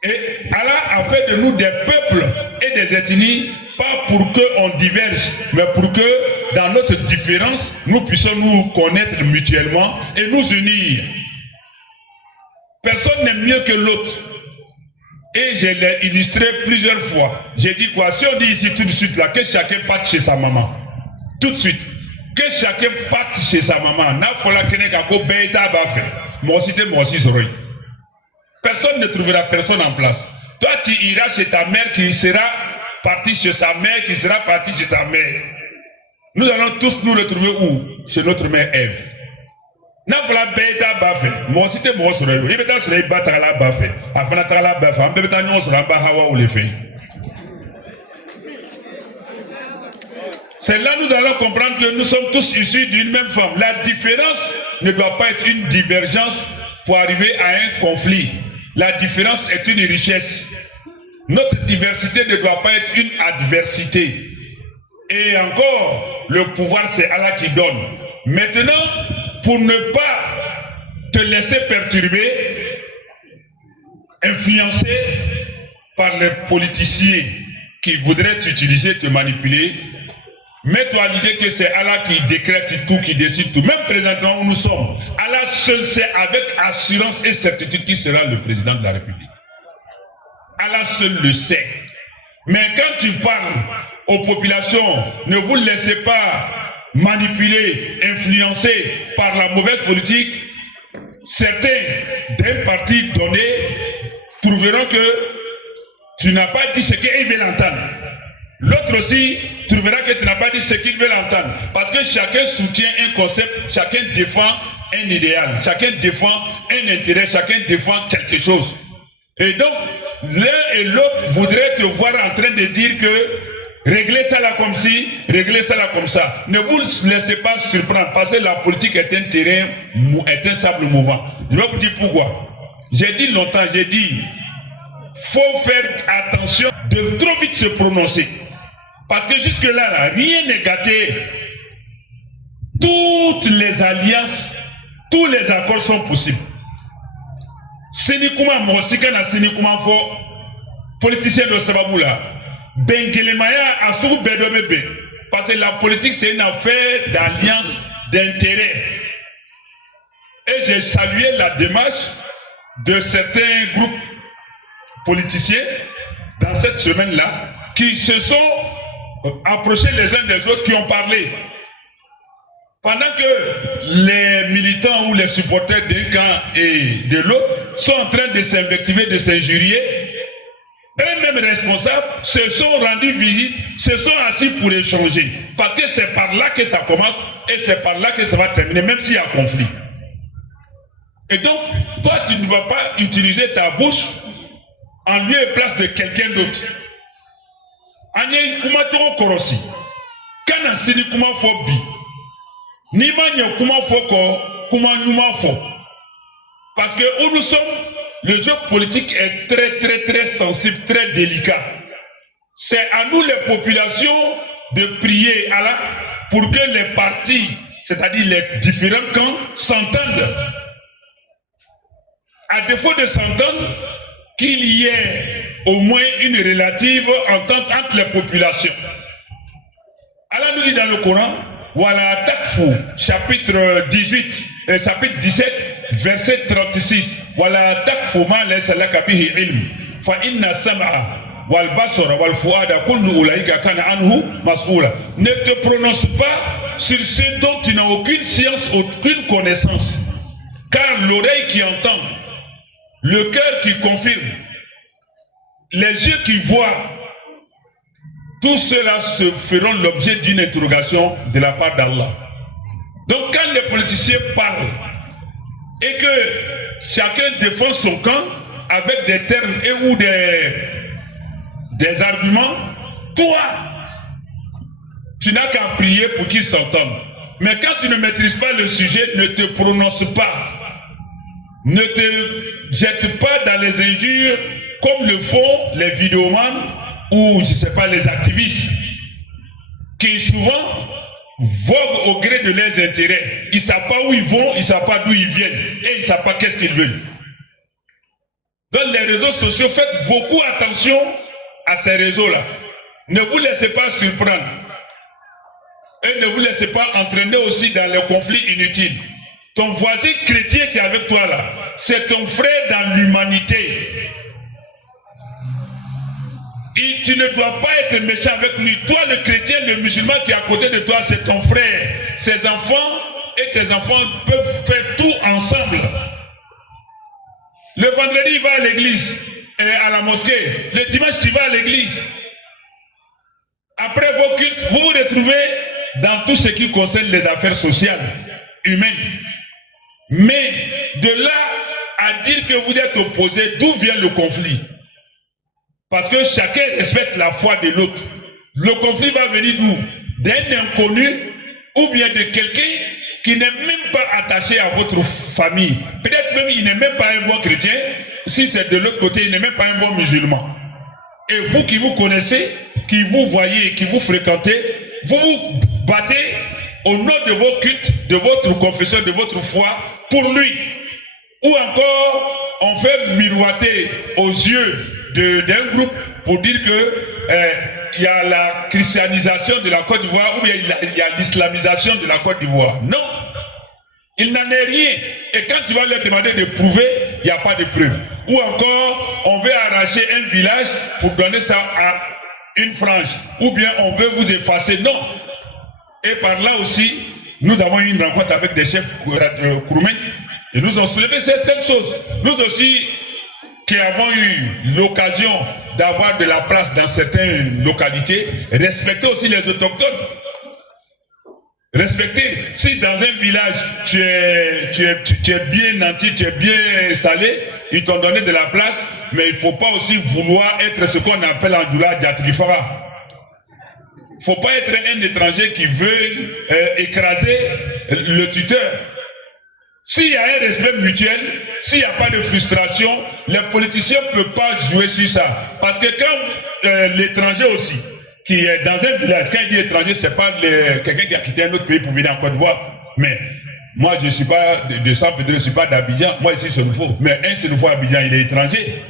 Et Allah a fait de nous des peuples et des ethnies, pas pour qu'on diverge, mais pour que dans notre différence, nous puissions nous connaître mutuellement et nous unir. Personne n'est mieux que l'autre. Et je l'ai illustré plusieurs fois. J'ai dit quoi? Si on dit ici tout de suite là, que chacun parte chez sa maman. Tout de suite. Que chacun parte chez sa maman. Personne ne trouvera personne en place. Toi, tu iras chez ta mère qui sera partie chez sa mère, qui sera partie chez ta mère. Nous allons tous nous retrouver où? Chez notre mère Ève. C'est là que nous allons comprendre que nous sommes tous issus d'une même femme. La différence ne doit pas être une divergence pour arriver à un conflit. La différence est une richesse. Notre diversité ne doit pas être une adversité. Et encore, le pouvoir, c'est Allah qui donne. Maintenant, pour ne pas te laisser perturber, influencer par les politiciens qui voudraient t'utiliser, te manipuler, mets-toi à l'idée que c'est Allah qui décrète tout, qui décide tout. Même présentement où nous sommes, Allah seul sait avec assurance et certitude qui sera le président de la République. Allah seul le sait. Mais quand tu parles aux populations, ne vous laissez pas manipuler, influencer par la mauvaise politique. Certains d'un parti donné trouveront que tu n'as pas dit ce qu'ils veulent entendre. L'autre aussi trouvera que tu n'as pas dit ce qu'il veut entendre. Parce que chacun soutient un concept, chacun défend un idéal, chacun défend un intérêt, chacun défend quelque chose. Et donc, l'un et l'autre voudraient te voir en train de dire que réglez ça là comme ci, réglez ça là comme ça. Ne vous laissez pas surprendre parce que la politique est un terrain, est un sable mouvant. Je vais vous dire pourquoi. J'ai dit longtemps, j'ai dit, faut faire attention de trop vite se prononcer. Parce que jusque-là, rien n'est gâté. Toutes les alliances, tous les accords sont possibles. Sénikouma Mosika na Sénikouma fo, politicien de Sababoula, Bengelemaya Asou Bedomebe. Parce que la politique, c'est une affaire d'alliance, d'intérêt. Et j'ai salué la démarche de certains groupes politiciens dans cette semaine-là qui se sont approchés les uns des autres, qui ont parlé. Pendant que les militants ou les supporters d'un camp et de l'autre sont en train de s'invectiver, de s'injurier, eux-mêmes responsables se sont rendus visite, se sont assis pour échanger. Parce que c'est par là que ça commence et c'est par là que ça va terminer, même s'il y a conflit. Et donc, toi, tu ne vas pas utiliser ta bouche en lieu et place de quelqu'un d'autre. Anye kumatoro korosi, kana sini kumafobi, ni manye kumafoko, kumanyumafo. Parce que où nous sommes, le jeu politique est très sensible, très délicat. C'est à nous les populations de prier Allah pour que les partis, c'est-à-dire les différents camps, s'entendent. À défaut de s'entendre, qu'il y ait au moins une relative entente entre les populations. Allah nous dit dans le Coran, Wala Takfou, chapitre 18, chapitre 17, verset 36, Wala Takfou ma laysa laka bihi ilm, fa inna sam'a wal basara wal fuada kullu ulaika kana anhu mas'oula. Ne te prononce pas sur ce dont tu n'as aucune science, aucune connaissance, car l'oreille qui entend, le cœur qui confirme, les yeux qui voient, tout cela se feront l'objet d'une interrogation de la part d'Allah. Donc quand les politiciens parlent et que chacun défend son camp avec des termes et ou des arguments, toi, tu n'as qu'à prier pour qu'ils s'entendent. Mais quand tu ne maîtrises pas le sujet, ne te prononce pas. Ne te jette pas dans les injures comme le font les vidéomans ou, je ne sais pas, les activistes qui souvent voguent au gré de leurs intérêts. Ils ne savent pas où ils vont, ils ne savent pas d'où ils viennent et ils ne savent pas qu'est-ce qu'ils veulent. Donc les réseaux sociaux, faites beaucoup attention à ces réseaux-là. Ne vous laissez pas surprendre et ne vous laissez pas entraîner aussi dans les conflits inutiles. Ton voisin chrétien qui est avec toi là, c'est ton frère dans l'humanité. Et tu ne dois pas être méchant avec lui. Toi, le chrétien, le musulman qui est à côté de toi, c'est ton frère. Ses enfants et tes enfants peuvent faire tout ensemble. Le vendredi, il va à l'église, à la mosquée. Le dimanche, tu vas à l'église. Après vos cultes, vous vous retrouvez dans tout ce qui concerne les affaires sociales, humaines. Mais de là à dire que vous êtes opposés, d'où vient le conflit? Parce que chacun respecte la foi de l'autre. Le conflit va venir d'où? D'un inconnu ou bien de quelqu'un qui n'est même pas attaché à votre famille. Peut-être même il n'est même pas un bon chrétien. Si c'est de l'autre côté, il n'est même pas un bon musulman. Et vous qui vous connaissez, qui vous voyez, qui vous fréquentez, vous vous battez au nom de vos cultes, de votre confession, de votre foi, pour lui. Ou encore, on fait miroiter aux yeux d'un groupe pour dire que il y a la christianisation de la Côte d'Ivoire ou il y a l'islamisation de la Côte d'Ivoire. Non, il n'en est rien. Et quand tu vas leur demander de prouver, il n'y a pas de preuve. Ou encore, on veut arracher un village pour donner ça à une frange. Ou bien on veut vous effacer. Non. Et par là aussi, nous avons eu une rencontre avec des chefs Kouroumènes et nous ont soulevé certaines choses. Nous aussi, qui avons eu l'occasion d'avoir de la place dans certaines localités, respecter aussi les autochtones. Respecter. Si dans un village, tu es bien nanti, tu es bien installé, ils t'ont donné de la place, mais il ne faut pas aussi vouloir être ce qu'on appelle en Doula Diatrifara. Il ne faut pas être un étranger qui veut écraser le tuteur. S'il y a un respect mutuel, s'il n'y a pas de frustration, les politiciens ne peuvent pas jouer sur ça. Parce que quand l'étranger aussi, qui est dans un village, quand il dit étranger, ce n'est pas quelqu'un qui a quitté un autre pays pour venir en Côte d'Ivoire. Mais moi, je ne suis pas de Saint-Pédro, je ne suis pas d'Abidjan. Moi, ici, c'est nouveau. Mais un nouveau Abidjan, il est étranger.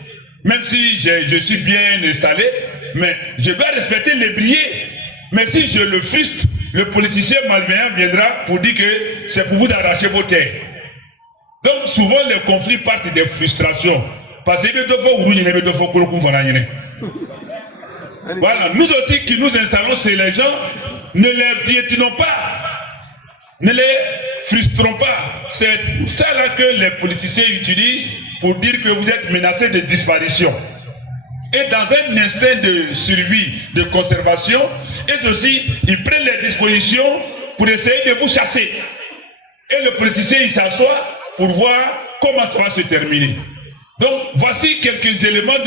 Même si je suis bien installé, mais je dois respecter les billets. Mais si je le frustre, le politicien malveillant viendra pour dire que c'est pour vous arracher vos terres. Donc souvent les conflits partent des frustrations. Parce que voilà, nous aussi qui nous installons chez les gens, ne les piétinons pas, ne les frustrons pas. C'est ça là que les politiciens utilisent pour dire que vous êtes menacés de disparition. Et dans un instinct de survie, de conservation, et aussi, ils prennent les dispositions pour essayer de vous chasser. Et le politicien, il s'assoit pour voir comment ça va se terminer. Donc, voici quelques éléments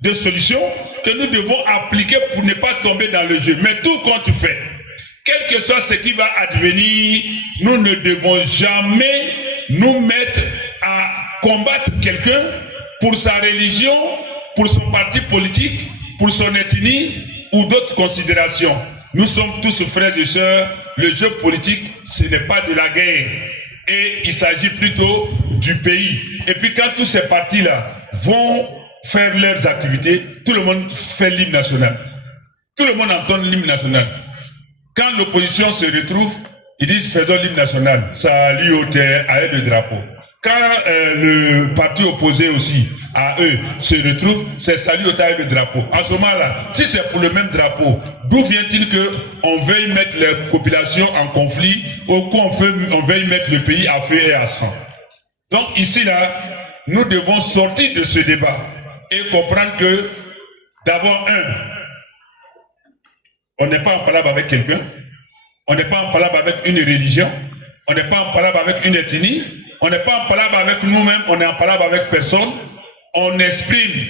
de solutions que nous devons appliquer pour ne pas tomber dans le jeu. Mais tout compte fait, quel que soit ce qui va advenir, nous ne devons jamais nous mettre à combattre quelqu'un pour sa religion, pour son parti politique, pour son ethnie ou d'autres considérations. Nous sommes tous frères et sœurs. Le jeu politique, ce n'est pas de la guerre. Et il s'agit plutôt du pays. Et puis quand tous ces partis-là vont faire leurs activités, tout le monde fait l'hymne national. Tout le monde entend l'hymne national. Quand l'opposition se retrouve, ils disent faisons l'hymne national. Salut au terre, à eux le drapeau. Quand le parti opposé aussi à eux se retrouve, c'est salut au terre le drapeau. En ce moment-là, si c'est pour le même drapeau, d'où vient-il qu'on veuille mettre les populations en conflit ou qu'on veuille mettre le pays à feu et à sang? Donc ici, là, nous devons sortir de ce débat et comprendre que, d'abord, on n'est pas en palabre avec quelqu'un, on n'est pas en palabre avec une religion, on n'est pas en palabre avec une ethnie, on n'est pas en palabre avec nous-mêmes, on est en palabre avec personne. On exprime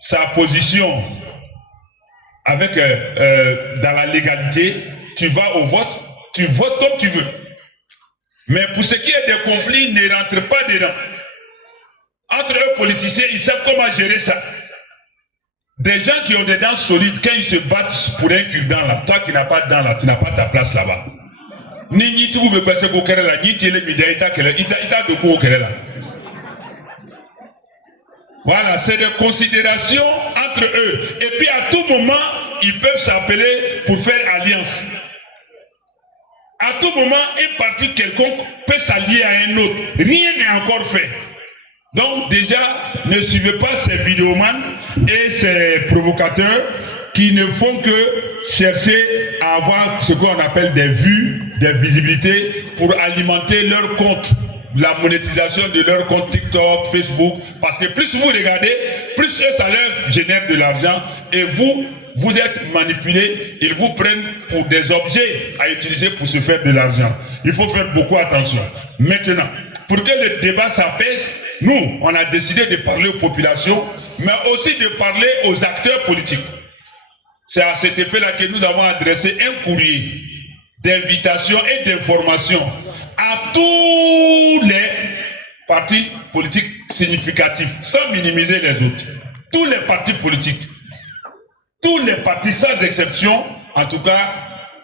sa position avec, dans la légalité tu vas au vote, tu votes comme tu veux. Mais pour ce qui est des conflits, ne rentre pas dedans. Entre eux, politiciens, ils savent comment gérer ça. Des gens qui ont des dents solides, quand ils se battent pour un cure-dent là, toi qui n'as pas de dents là, tu n'as pas ta place là-bas. Ni tu veux passer au Kéré là, ni tu es le média, il t'a de quoi au Kéré là. Voilà, c'est des considérations entre eux. Et puis à tout moment, ils peuvent s'appeler pour faire alliance. À tout moment, un parti quelconque peut s'allier à un autre. Rien n'est encore fait. Donc déjà, ne suivez pas ces vidéomans et ces provocateurs qui ne font que chercher à avoir ce qu'on appelle des vues, des visibilités pour alimenter leur compte, la monétisation de leur compte TikTok, Facebook. Parce que plus vous regardez, plus eux, ça leur génère de l'argent et vous êtes manipulés, ils vous prennent pour des objets à utiliser pour se faire de l'argent. Il faut faire beaucoup attention. Maintenant, pour que le débat s'apaise, nous, on a décidé de parler aux populations, mais aussi de parler aux acteurs politiques. C'est à cet effet-là que nous avons adressé un courrier d'invitation et d'information à tous les partis politiques significatifs, sans minimiser les autres. Tous les partis politiques. Tous les partis, sans exception, en tout cas,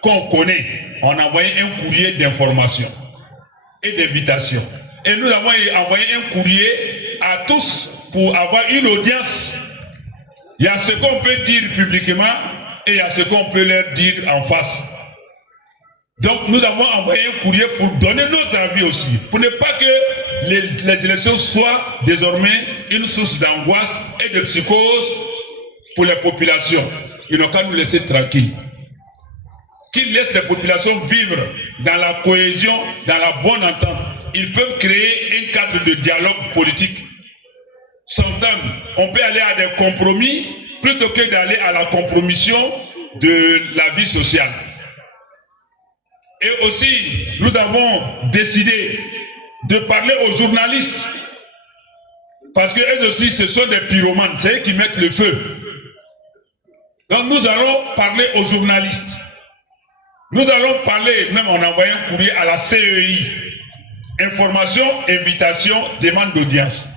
qu'on connaît, on a envoyé un courrier d'information et d'invitation. Et nous avons envoyé un courrier à tous pour avoir une audience. Il y a ce qu'on peut dire publiquement et il y a ce qu'on peut leur dire en face. Donc nous avons envoyé un courrier pour donner notre avis aussi, pour ne pas que les élections soient désormais une source d'angoisse et de psychose pour les populations. Ils n'ont qu'à nous laisser tranquilles. Qu'ils laissent les populations vivre dans la cohésion, dans la bonne entente. Ils peuvent créer un cadre de dialogue politique. S'entendre, on peut aller à des compromis plutôt que d'aller à la compromission de la vie sociale. Et aussi, nous avons décidé de parler aux journalistes. Parce qu'eux aussi, ce sont des pyromanes, c'est eux qui mettent le feu. Donc nous allons parler aux journalistes. Nous allons parler, même on a envoyé un courrier à la CEI. Information, invitation, demande d'audience.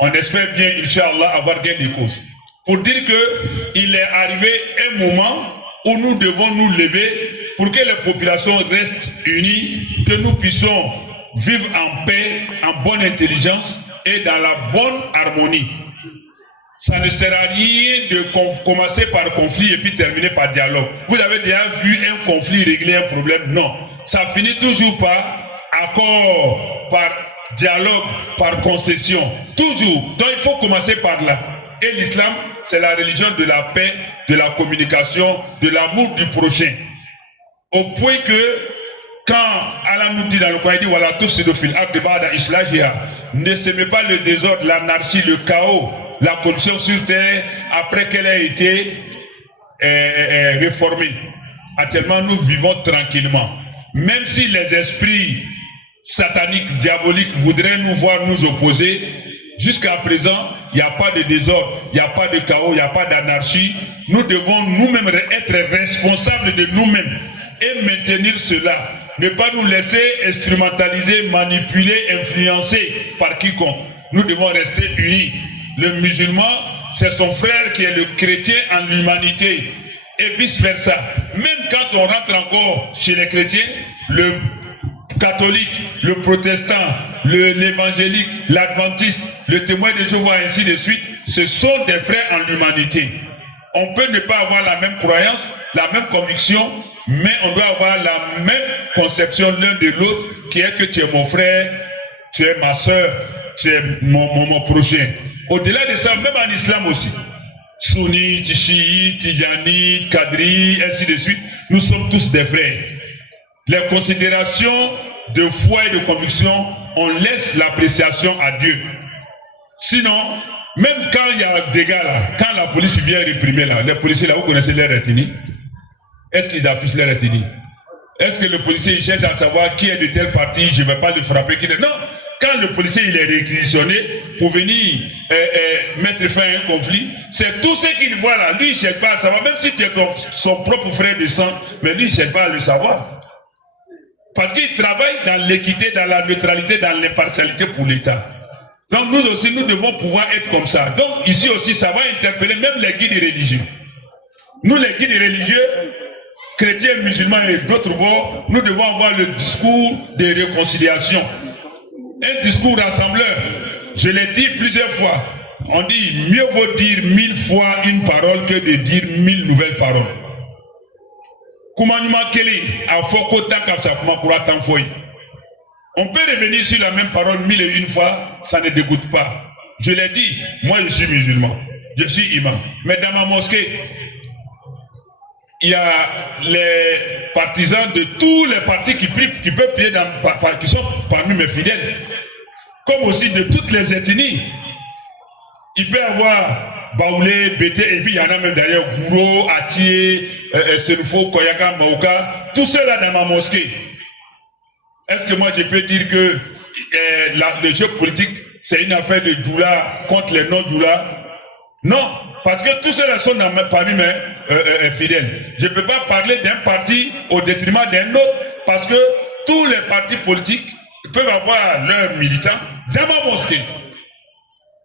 On espère bien, Inch'Allah, avoir gain de cause. Pour dire qu'il est arrivé un moment où nous devons nous lever pour que les populations restent unies, que nous puissions vivre en paix, en bonne intelligence et dans la bonne harmonie. Ça ne sert à rien de commencer par conflit et puis terminer par dialogue. Vous avez déjà vu un conflit régler un problème? Non. Ça finit toujours par accord, par dialogue, par concession. Toujours. Donc il faut commencer par là. Et l'islam, c'est la religion de la paix, de la communication, de l'amour du prochain. Au point que, quand Allah nous dit dans le Coran, il dit voilà, tout ce ne s'aimez pas le désordre, l'anarchie, le chaos, la corruption sur terre après qu'elle ait été réformée. Actuellement, nous vivons tranquillement. Même si les esprits sataniques, diaboliques voudraient nous voir nous opposer, jusqu'à présent, il n'y a pas de désordre, il n'y a pas de chaos, il n'y a pas d'anarchie. Nous devons nous-mêmes être responsables de nous-mêmes et maintenir cela. Ne pas nous laisser instrumentaliser, manipuler, influencer par quiconque. Nous devons rester unis. Le musulman, c'est son frère qui est le chrétien en l'humanité. Et vice-versa. Même quand on rentre encore chez les chrétiens, le catholique, le protestant, l'évangélique, l'adventiste, le témoin de Jéhovah, ainsi de suite, ce sont des frères en l'humanité. On peut ne pas avoir la même croyance, la même conviction, mais on doit avoir la même conception l'un de l'autre, qui est que tu es mon frère, tu es ma soeur, tu es mon prochain. Au-delà de ça, même en islam aussi, sunnite, chiite, tijanite, kadri, ainsi de suite, nous sommes tous des frères. Les considérations de foi et de conviction, on laisse l'appréciation à Dieu. Sinon, même quand il y a des gars là, quand la police vient réprimer là, les policiers là, vous connaissez leur ethnie? Est-ce qu'ils affichent leur ethnie? Est-ce que le policier il cherche à savoir qui est de tel parti, je ne vais pas le frapper? Non, quand le policier il est réquisitionné pour venir mettre fin à un conflit, c'est tout ce qu'il voit là. Lui, il ne cherche pas à savoir, même si tu es son propre frère de sang, mais lui, il ne cherche pas à le savoir. Parce qu'il travaille dans l'équité, dans la neutralité, dans l'impartialité pour l'État. Donc nous aussi, nous devons pouvoir être comme ça. Donc ici aussi, ça va interpeller même les guides religieux. Nous, les guides religieux, chrétiens, musulmans et d'autres bords, nous devons avoir le discours de réconciliation. Un discours rassembleur. Je l'ai dit plusieurs fois. On dit, mieux vaut dire 1000 fois une parole que de dire 1000 nouvelles paroles. On peut revenir sur la même parole 1001 fois, ça ne dégoûte pas. Je l'ai dit, moi je suis musulman, je suis imam. Mais dans ma mosquée, il y a les partisans de tous les partis qui prient, qui peuvent prier, qui sont parmi mes fidèles, comme aussi de toutes les ethnies. Il peut y avoir Baoulé, Bété, et puis il y en a même d'ailleurs Gouro, Atié, Serufo, Koyaka, Maouka, tout cela dans ma mosquée. Est-ce que moi je peux dire que le jeu politique c'est une affaire de doula contre les non-doula? Non, parce que tous ceux-là sont parmi mes fidèles. Je ne peux pas parler d'un parti au détriment d'un autre, parce que tous les partis politiques peuvent avoir leurs militants dans ma mosquée.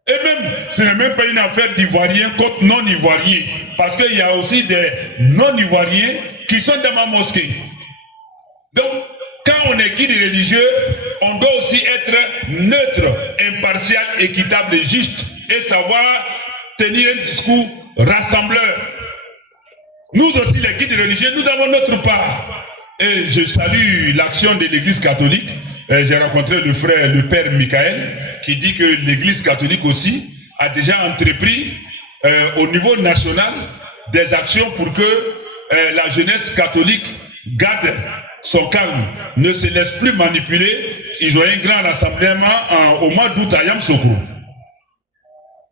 Et même, ce n'est même pas une affaire d'Ivoiriens contre non-Ivoiriens, parce qu'il y a aussi des non-Ivoiriens qui sont dans ma mosquée. Donc, quand on est guide religieux, on doit aussi être neutre, impartial, équitable et juste, et savoir tenir un discours rassembleur. Nous aussi, les guides religieux, nous avons notre part. Et je salue l'action de l'Église catholique. J'ai rencontré le père Michael, qui dit que l'Église catholique aussi a déjà entrepris au niveau national des actions pour que la jeunesse catholique garde son calme, ne se laisse plus manipuler. Ils ont un grand rassemblement au mois d'août à Yamoussoukro.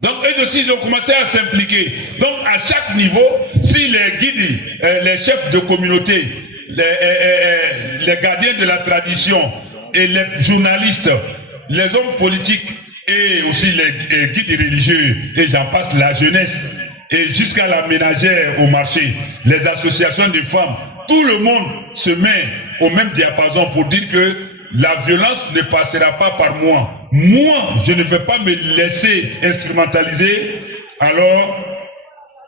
Donc eux aussi ils ont commencé à s'impliquer. Donc à chaque niveau, si les guides, les chefs de communauté, les gardiens de la tradition et les journalistes, les hommes politiques et aussi les guides religieux, et j'en passe, la jeunesse, et jusqu'à la ménagère au marché, les associations de femmes, tout le monde se met au même diapason pour dire que la violence ne passera pas par moi. Moi, je ne vais pas me laisser instrumentaliser. Alors,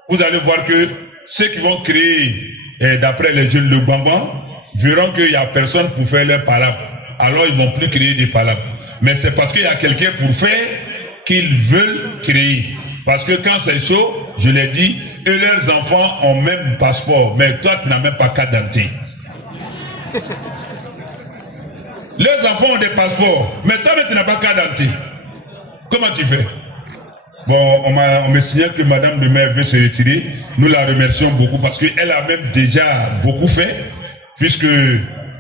vous allez voir que ceux qui vont créer, d'après les jeunes, le bambam, verront qu'il n'y a personne pour faire leurs palabres. Alors, ils ne vont plus créer des palabres. Mais c'est parce qu'il y a quelqu'un pour faire qu'ils veulent créer. Parce que quand c'est chaud, je l'ai dit, eux, leurs enfants ont même passeport. Mais toi, tu n'as même pas carte d'identité. Leurs enfants ont des passeports. Mais toi, tu n'as pas carte d'identité. Comment tu fais? Bon, on me signale que Madame le maire veut se retirer. Nous la remercions beaucoup parce qu'elle a même déjà beaucoup fait. Puisque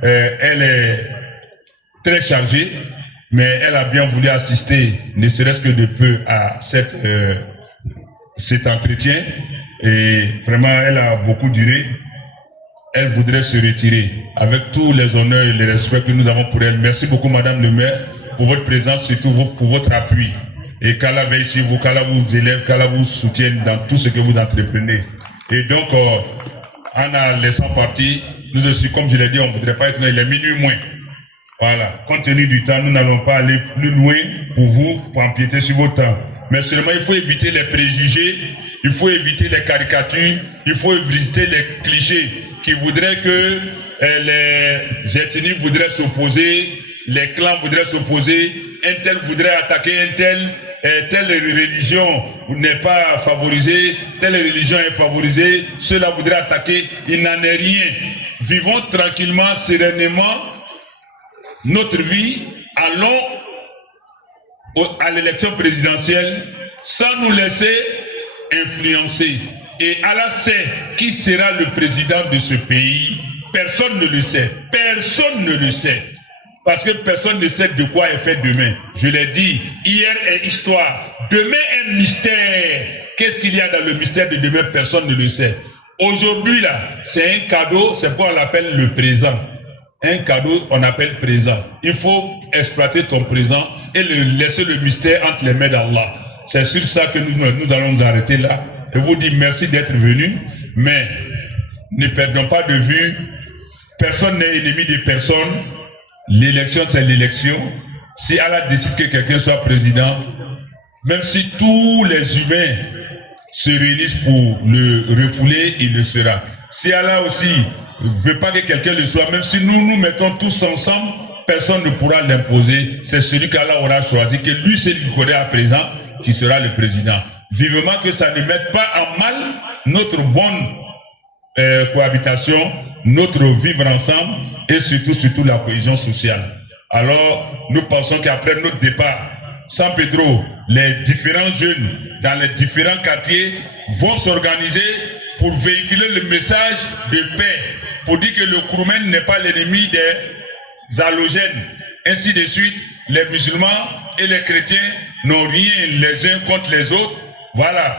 elle est très chargée. Mais elle a bien voulu assister, ne serait-ce que de peu, à cet entretien. Et vraiment, elle a beaucoup duré. Elle voudrait se retirer avec tous les honneurs et les respects que nous avons pour elle. Merci beaucoup, Madame le maire, pour votre présence, surtout pour votre appui. Et qu'Allah veille sur vous, qu'Allah vous élève, qu'Allah vous soutienne dans tout ce que vous entreprenez. Et donc, en a laissant partir, nous aussi, comme je l'ai dit, on ne voudrait pas être là, il est minuit moins. Voilà, compte tenu du temps, nous n'allons pas aller plus loin pour vous, pour empiéter sur vos temps. Mais seulement, il faut éviter les préjugés, il faut éviter les caricatures, il faut éviter les clichés qui voudraient que les ethnies voudraient s'opposer, les clans voudraient s'opposer, un tel voudrait attaquer un tel, telle religion n'est pas favorisée, telle religion est favorisée, cela voudrait attaquer, il n'en est rien. Vivons tranquillement, sereinement notre vie, allons à l'élection présidentielle sans nous laisser influencer. Et Allah sait qui sera le président de ce pays. Personne ne le sait. Personne ne le sait. Parce que personne ne sait de quoi est fait demain. Je l'ai dit, hier est histoire. Demain est mystère. Qu'est-ce qu'il y a dans le mystère de demain? Personne ne le sait. Aujourd'hui, là, c'est un cadeau, c'est pourquoi on l'appelle le présent. Un cadeau, on appelle présent. Il faut exploiter ton présent et laisser le mystère entre les mains d'Allah. C'est sur ça que nous allons nous arrêter là. Et vous dire merci d'être venus, mais ne perdons pas de vue, personne n'est ennemi de personne. L'élection, c'est l'élection. Si Allah décide que quelqu'un soit président, même si tous les humains se réunissent pour le refouler, il le sera. Si Allah aussi ne veut pas que quelqu'un le soit, même si nous nous mettons tous ensemble, personne ne pourra l'imposer. C'est celui qu'Allah aura choisi, que lui, c'est lui qui connaît à présent, qui sera le président. Vivement que ça ne mette pas en mal notre bonne cohabitation, notre vivre ensemble et surtout la cohésion sociale. Alors, nous pensons qu'après notre départ, San Pedro, les différents jeunes dans les différents quartiers vont s'organiser pour véhiculer le message de paix, pour dire que le Kouroumen n'est pas l'ennemi des halogènes. Ainsi de suite, les musulmans et les chrétiens n'ont rien les uns contre les autres. Voilà.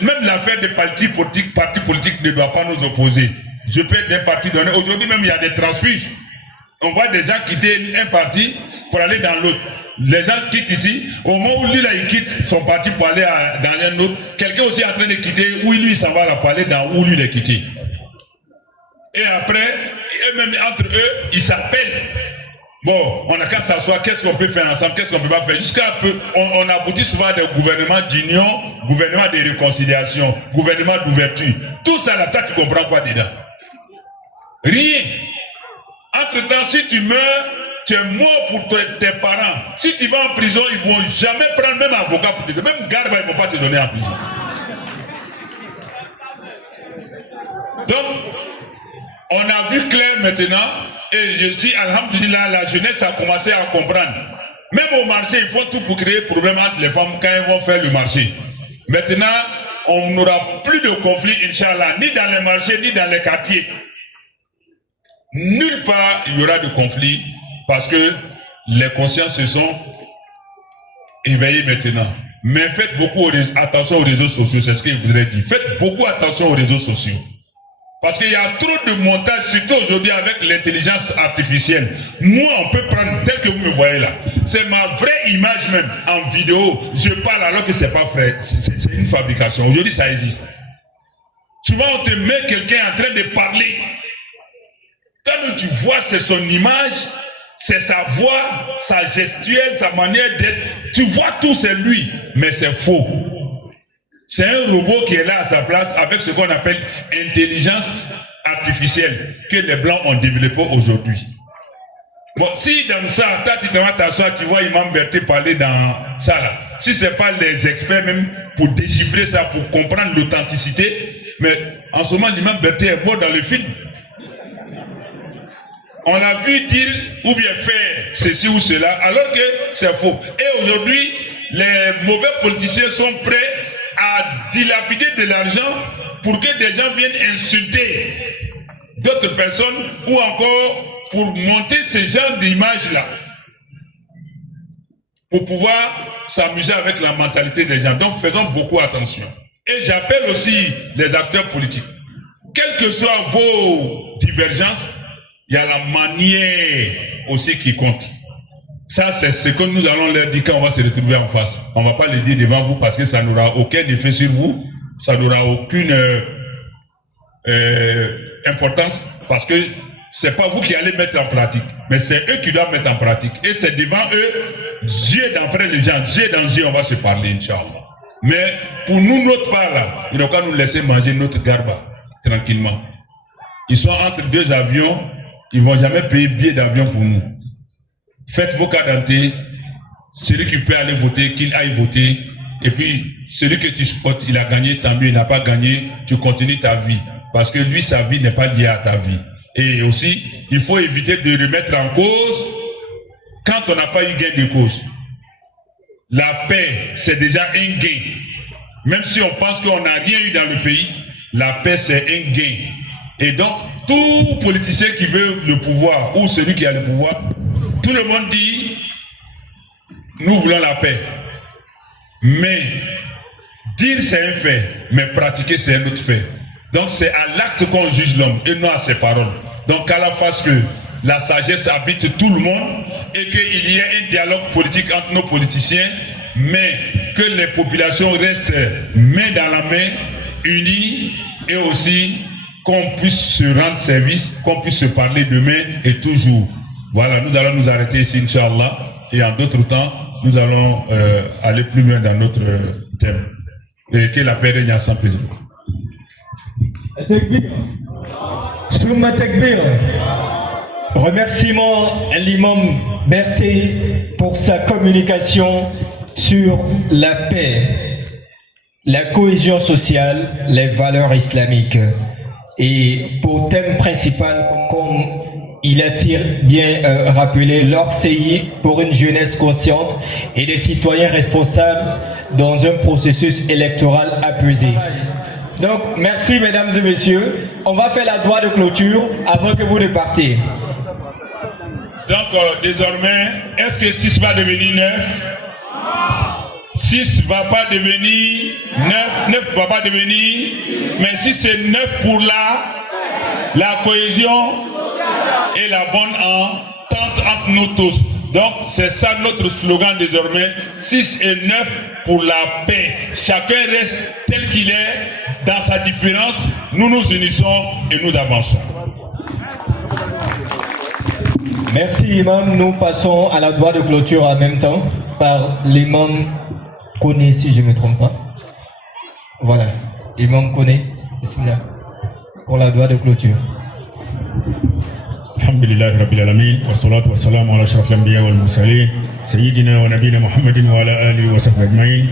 Même l'affaire des partis politiques ne doit pas nous opposer. Je peux être d'un parti donné. Aujourd'hui même, il y a des transfuges. On voit des gens quitter un parti pour aller dans l'autre. Les gens quittent ici. Au moment où lui, là, il quitte son parti pour aller dans un autre, quelqu'un aussi est en train de quitter, où lui, s'en va là pour aller dans où lui, il est quitté. Et après, eux-mêmes, entre eux, ils s'appellent. Bon, on n'a qu'à s'asseoir, qu'est-ce qu'on peut faire ensemble, qu'est-ce qu'on ne peut pas faire. Jusqu'à peu, on aboutit souvent à des gouvernements d'union, gouvernements de réconciliation, gouvernements d'ouverture. Tout ça, là, tu comprends quoi dedans? Rien. Entre-temps, si tu meurs, tu es mort pour tes parents. Si tu vas en prison, ils ne vont jamais prendre même avocat pour te donner. Même garde, ils ne vont pas te donner en prison. Donc, on a vu clair maintenant, et je dis, alhamdulillah, la jeunesse a commencé à comprendre. Même au marché, ils font tout pour créer problème entre les femmes quand elles vont faire le marché. Maintenant, on n'aura plus de conflit, Inch'Allah, ni dans les marchés, ni dans les quartiers. Nulle part il y aura de conflit parce que les consciences se sont éveillées maintenant. Mais faites beaucoup attention aux réseaux sociaux, c'est ce que je voudrais dire. Faites beaucoup attention aux réseaux sociaux. Parce qu'il y a trop de montage, surtout aujourd'hui avec l'intelligence artificielle. Moi, on peut prendre, tel que vous me voyez là, c'est ma vraie image même en vidéo. Je parle alors que c'est pas vrai, c'est une fabrication. Aujourd'hui, ça existe. Souvent, on te met quelqu'un en train de parler. Quand tu vois, c'est son image, c'est sa voix, sa gestuelle, sa manière d'être. Tu vois tout, c'est lui, mais c'est faux. C'est un robot qui est là à sa place avec ce qu'on appelle intelligence artificielle que les Blancs ont développé aujourd'hui. Bon, si dans ça, toi tu te vas t'asseoir, tu vois Imam Berté parler dans ça là. Si ce n'est pas les experts même pour déchiffrer ça, pour comprendre l'authenticité, mais en ce moment l'Imam Berté est mort dans le film. On l'a vu dire ou bien faire ceci ou cela, alors que c'est faux. Et aujourd'hui, les mauvais politiciens sont prêts à dilapider de l'argent pour que des gens viennent insulter d'autres personnes ou encore pour monter ce genre d'image-là. Pour pouvoir s'amuser avec la mentalité des gens. Donc faisons beaucoup attention. Et j'appelle aussi les acteurs politiques. Quelles que soient vos divergences, il y a la manière aussi qui compte. Ça, c'est ce que nous allons leur dire quand on va se retrouver en face. On ne va pas le dire devant vous parce que ça n'aura aucun effet sur vous. Ça n'aura aucune importance parce que ce n'est pas vous qui allez mettre en pratique. Mais c'est eux qui doivent mettre en pratique. Et c'est devant eux, Dieu d'après les gens, Dieu dans Dieu, on va se parler, Inch'Allah. Mais pour nous, notre part là, ils n'ont qu'à nous laisser manger notre garba tranquillement. Ils sont entre deux avions, ils ne vont jamais payer billet d'avion pour nous. Faites vos cartes d'identité, celui qui peut aller voter, qu'il aille voter, et puis celui que tu supportes, il a gagné, tant mieux, il n'a pas gagné, tu continues ta vie, parce que lui, sa vie n'est pas liée à ta vie. Et aussi, il faut éviter de remettre en cause quand on n'a pas eu gain de cause. La paix, c'est déjà un gain. Même si on pense qu'on n'a rien eu dans le pays, la paix, c'est un gain. Et donc, tout politicien qui veut le pouvoir, ou celui qui a le pouvoir, tout le monde dit, nous voulons la paix. Mais, dire c'est un fait, mais pratiquer c'est un autre fait. Donc c'est à l'acte qu'on juge l'homme, et non à ses paroles. Donc à la face que la sagesse habite tout le monde, et qu'il y ait un dialogue politique entre nos politiciens, mais que les populations restent main dans la main, unies, et aussi qu'on puisse se rendre service, qu'on puisse se parler demain et toujours. Voilà, nous allons nous arrêter ici, Inch'Allah, et en d'autres temps, nous allons aller plus loin dans notre thème. Et que la paix règne à 100 pays. Souma Tekbir. Remerciements à l'imam Berthe pour sa communication sur la paix, la cohésion sociale, les valeurs islamiques. Et pour thème principal, comme il a si bien rappelé, l'ORCI pour une jeunesse consciente et des citoyens responsables dans un processus électoral apaisé. Donc, merci mesdames et messieurs. On va faire la doigt de clôture avant que vous ne partiez. Donc, désormais, est-ce que 6 va devenir 9? 6 ne va pas devenir 9, 9 ne va pas devenir, mais si c'est 9 pour la cohésion et la bonne entente entre nous tous. Donc c'est ça notre slogan désormais, 6 et 9 pour la paix. Chacun reste tel qu'il est, dans sa différence, nous nous unissons et nous avançons. Merci imam, nous passons à la doigt de clôture en même temps par l'imam Koné, si je ne me trompe pas. Voilà, imam Koné, bismillah, pour la doigt de clôture. Alhamdulillah Rabbil Alamin, wa salatu wa salam ala ashrafil anbiya wal mursalin, sayyidina wa nabina Muhammadin wa ala alihi wa sahbihi ajma'in.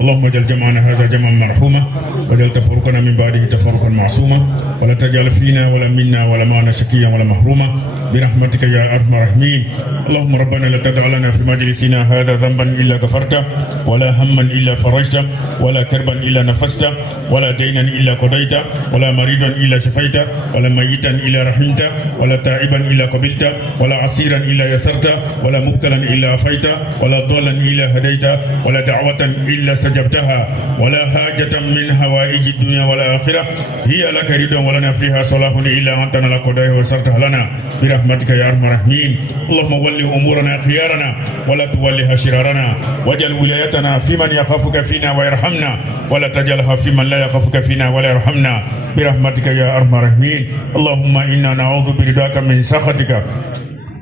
اللهم اجعل جمعنا هذا جمعا مرحوما واجعل تفرقنا من بعده تفرقا معصوما ولا تجعل فينا ولا منا ولا معنا شقيا ولا محروما برحمتك يا ارحم الراحمين. اللهم ربنا لا تدع لنا في مجلسنا هذا ذنبا الا غفرته ولا هما الا فرجته ولا كربا الا نفسته ولا دينا الا قضيته ولا مريضا الا شفيته ولا ميتا الا رحمته ولا تائبا الا قبلته ولا عسيرا الا يسرته ولا مبتلا الا عافيته ولا ضالا الا هديته ولا دعوه الا استجبتها ولا حاجة من هوائج الدنيا والآخرة هي لك رضا ولنا فيها صلاح إلا أنت لنا قضاء وسرتها لنا برحمتك يا أرحم الراحمين. اللهم ول أمورنا خيارنا ولا تولها شرارنا واجعل ولايتنا في من يخافك فينا ويرحمنا ولا تجعلها في من لا يخافك فينا ولا يرحمنا برحمتك يا أرحم الراحمين. اللهم إنا نعوذ برضاك من سخطك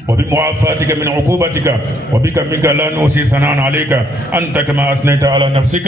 وبمعافاتك من عقوبتك وبك منك لا نوصي ثناء عليك أنت كما أثنيت على نفسك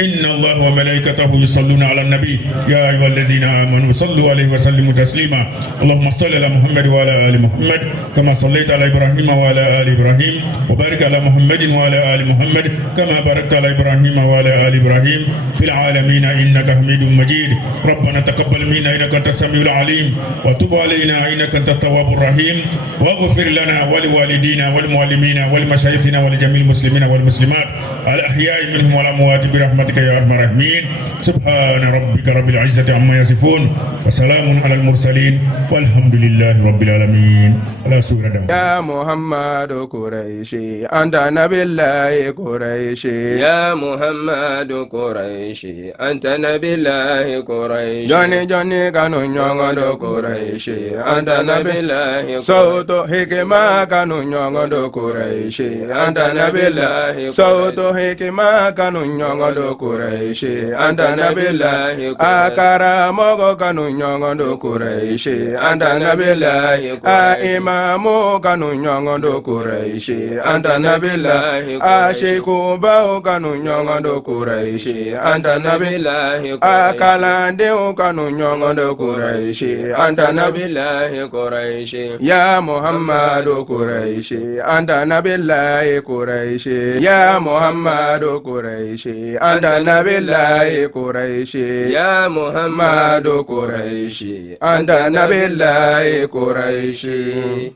إن الله وملائكته يصلون على النبي يا أيها الذين آمنوا صلوا عليه وسلموا تسليما. اللهم صل على محمد وعلى آل محمد كما صليت على إبراهيم وعلى آل إبراهيم وبارك على محمد وعلى آل محمد كما باركت على إبراهيم وعلى آل إبراهيم في العالمين إنك حميد مجيد. ربنا تقبل منا إنك أنت السميع العليم وتب علينا إنك أنت التواب الرحيم واغفر لنا ولوالدينا والمعلمين ولمشايخنا ولجميع المسلمين والمسلمات الأحياء منهم والأموات برحمتك يا أرحم الراحمين. سبحان ربك رب العزة عما يصفون وسلام على المرسلين والحمد لله رب العالمين. لا سورة يا محمد قريشي أنت نبي الله قريشي يا محمد قريشي أنت نبي الله قريشي جوني جوني كانوا نيونغو قريشي أنت نبي الله صوتو hikima kanu nyongondo Quraishi anta nabillahi sautu hikima kanu nyongondo Quraishi anta nabillahi akara mogo kanu nyongondo Quraishi anta nabillahi imamu kanu nyongondo Quraishi anta nabillahi ashiku bao kanu nyongondo Quraishi anta nabillahi akalande kanu nyongondo Quraishi anta nabillahi Quraishi ya Muhammad Quraishi anta nabillahi Quraishi ya Muhammad Quraishi anta nabillahi Quraishi ya Muhammad Quraishi anta nabillahi Quraishi.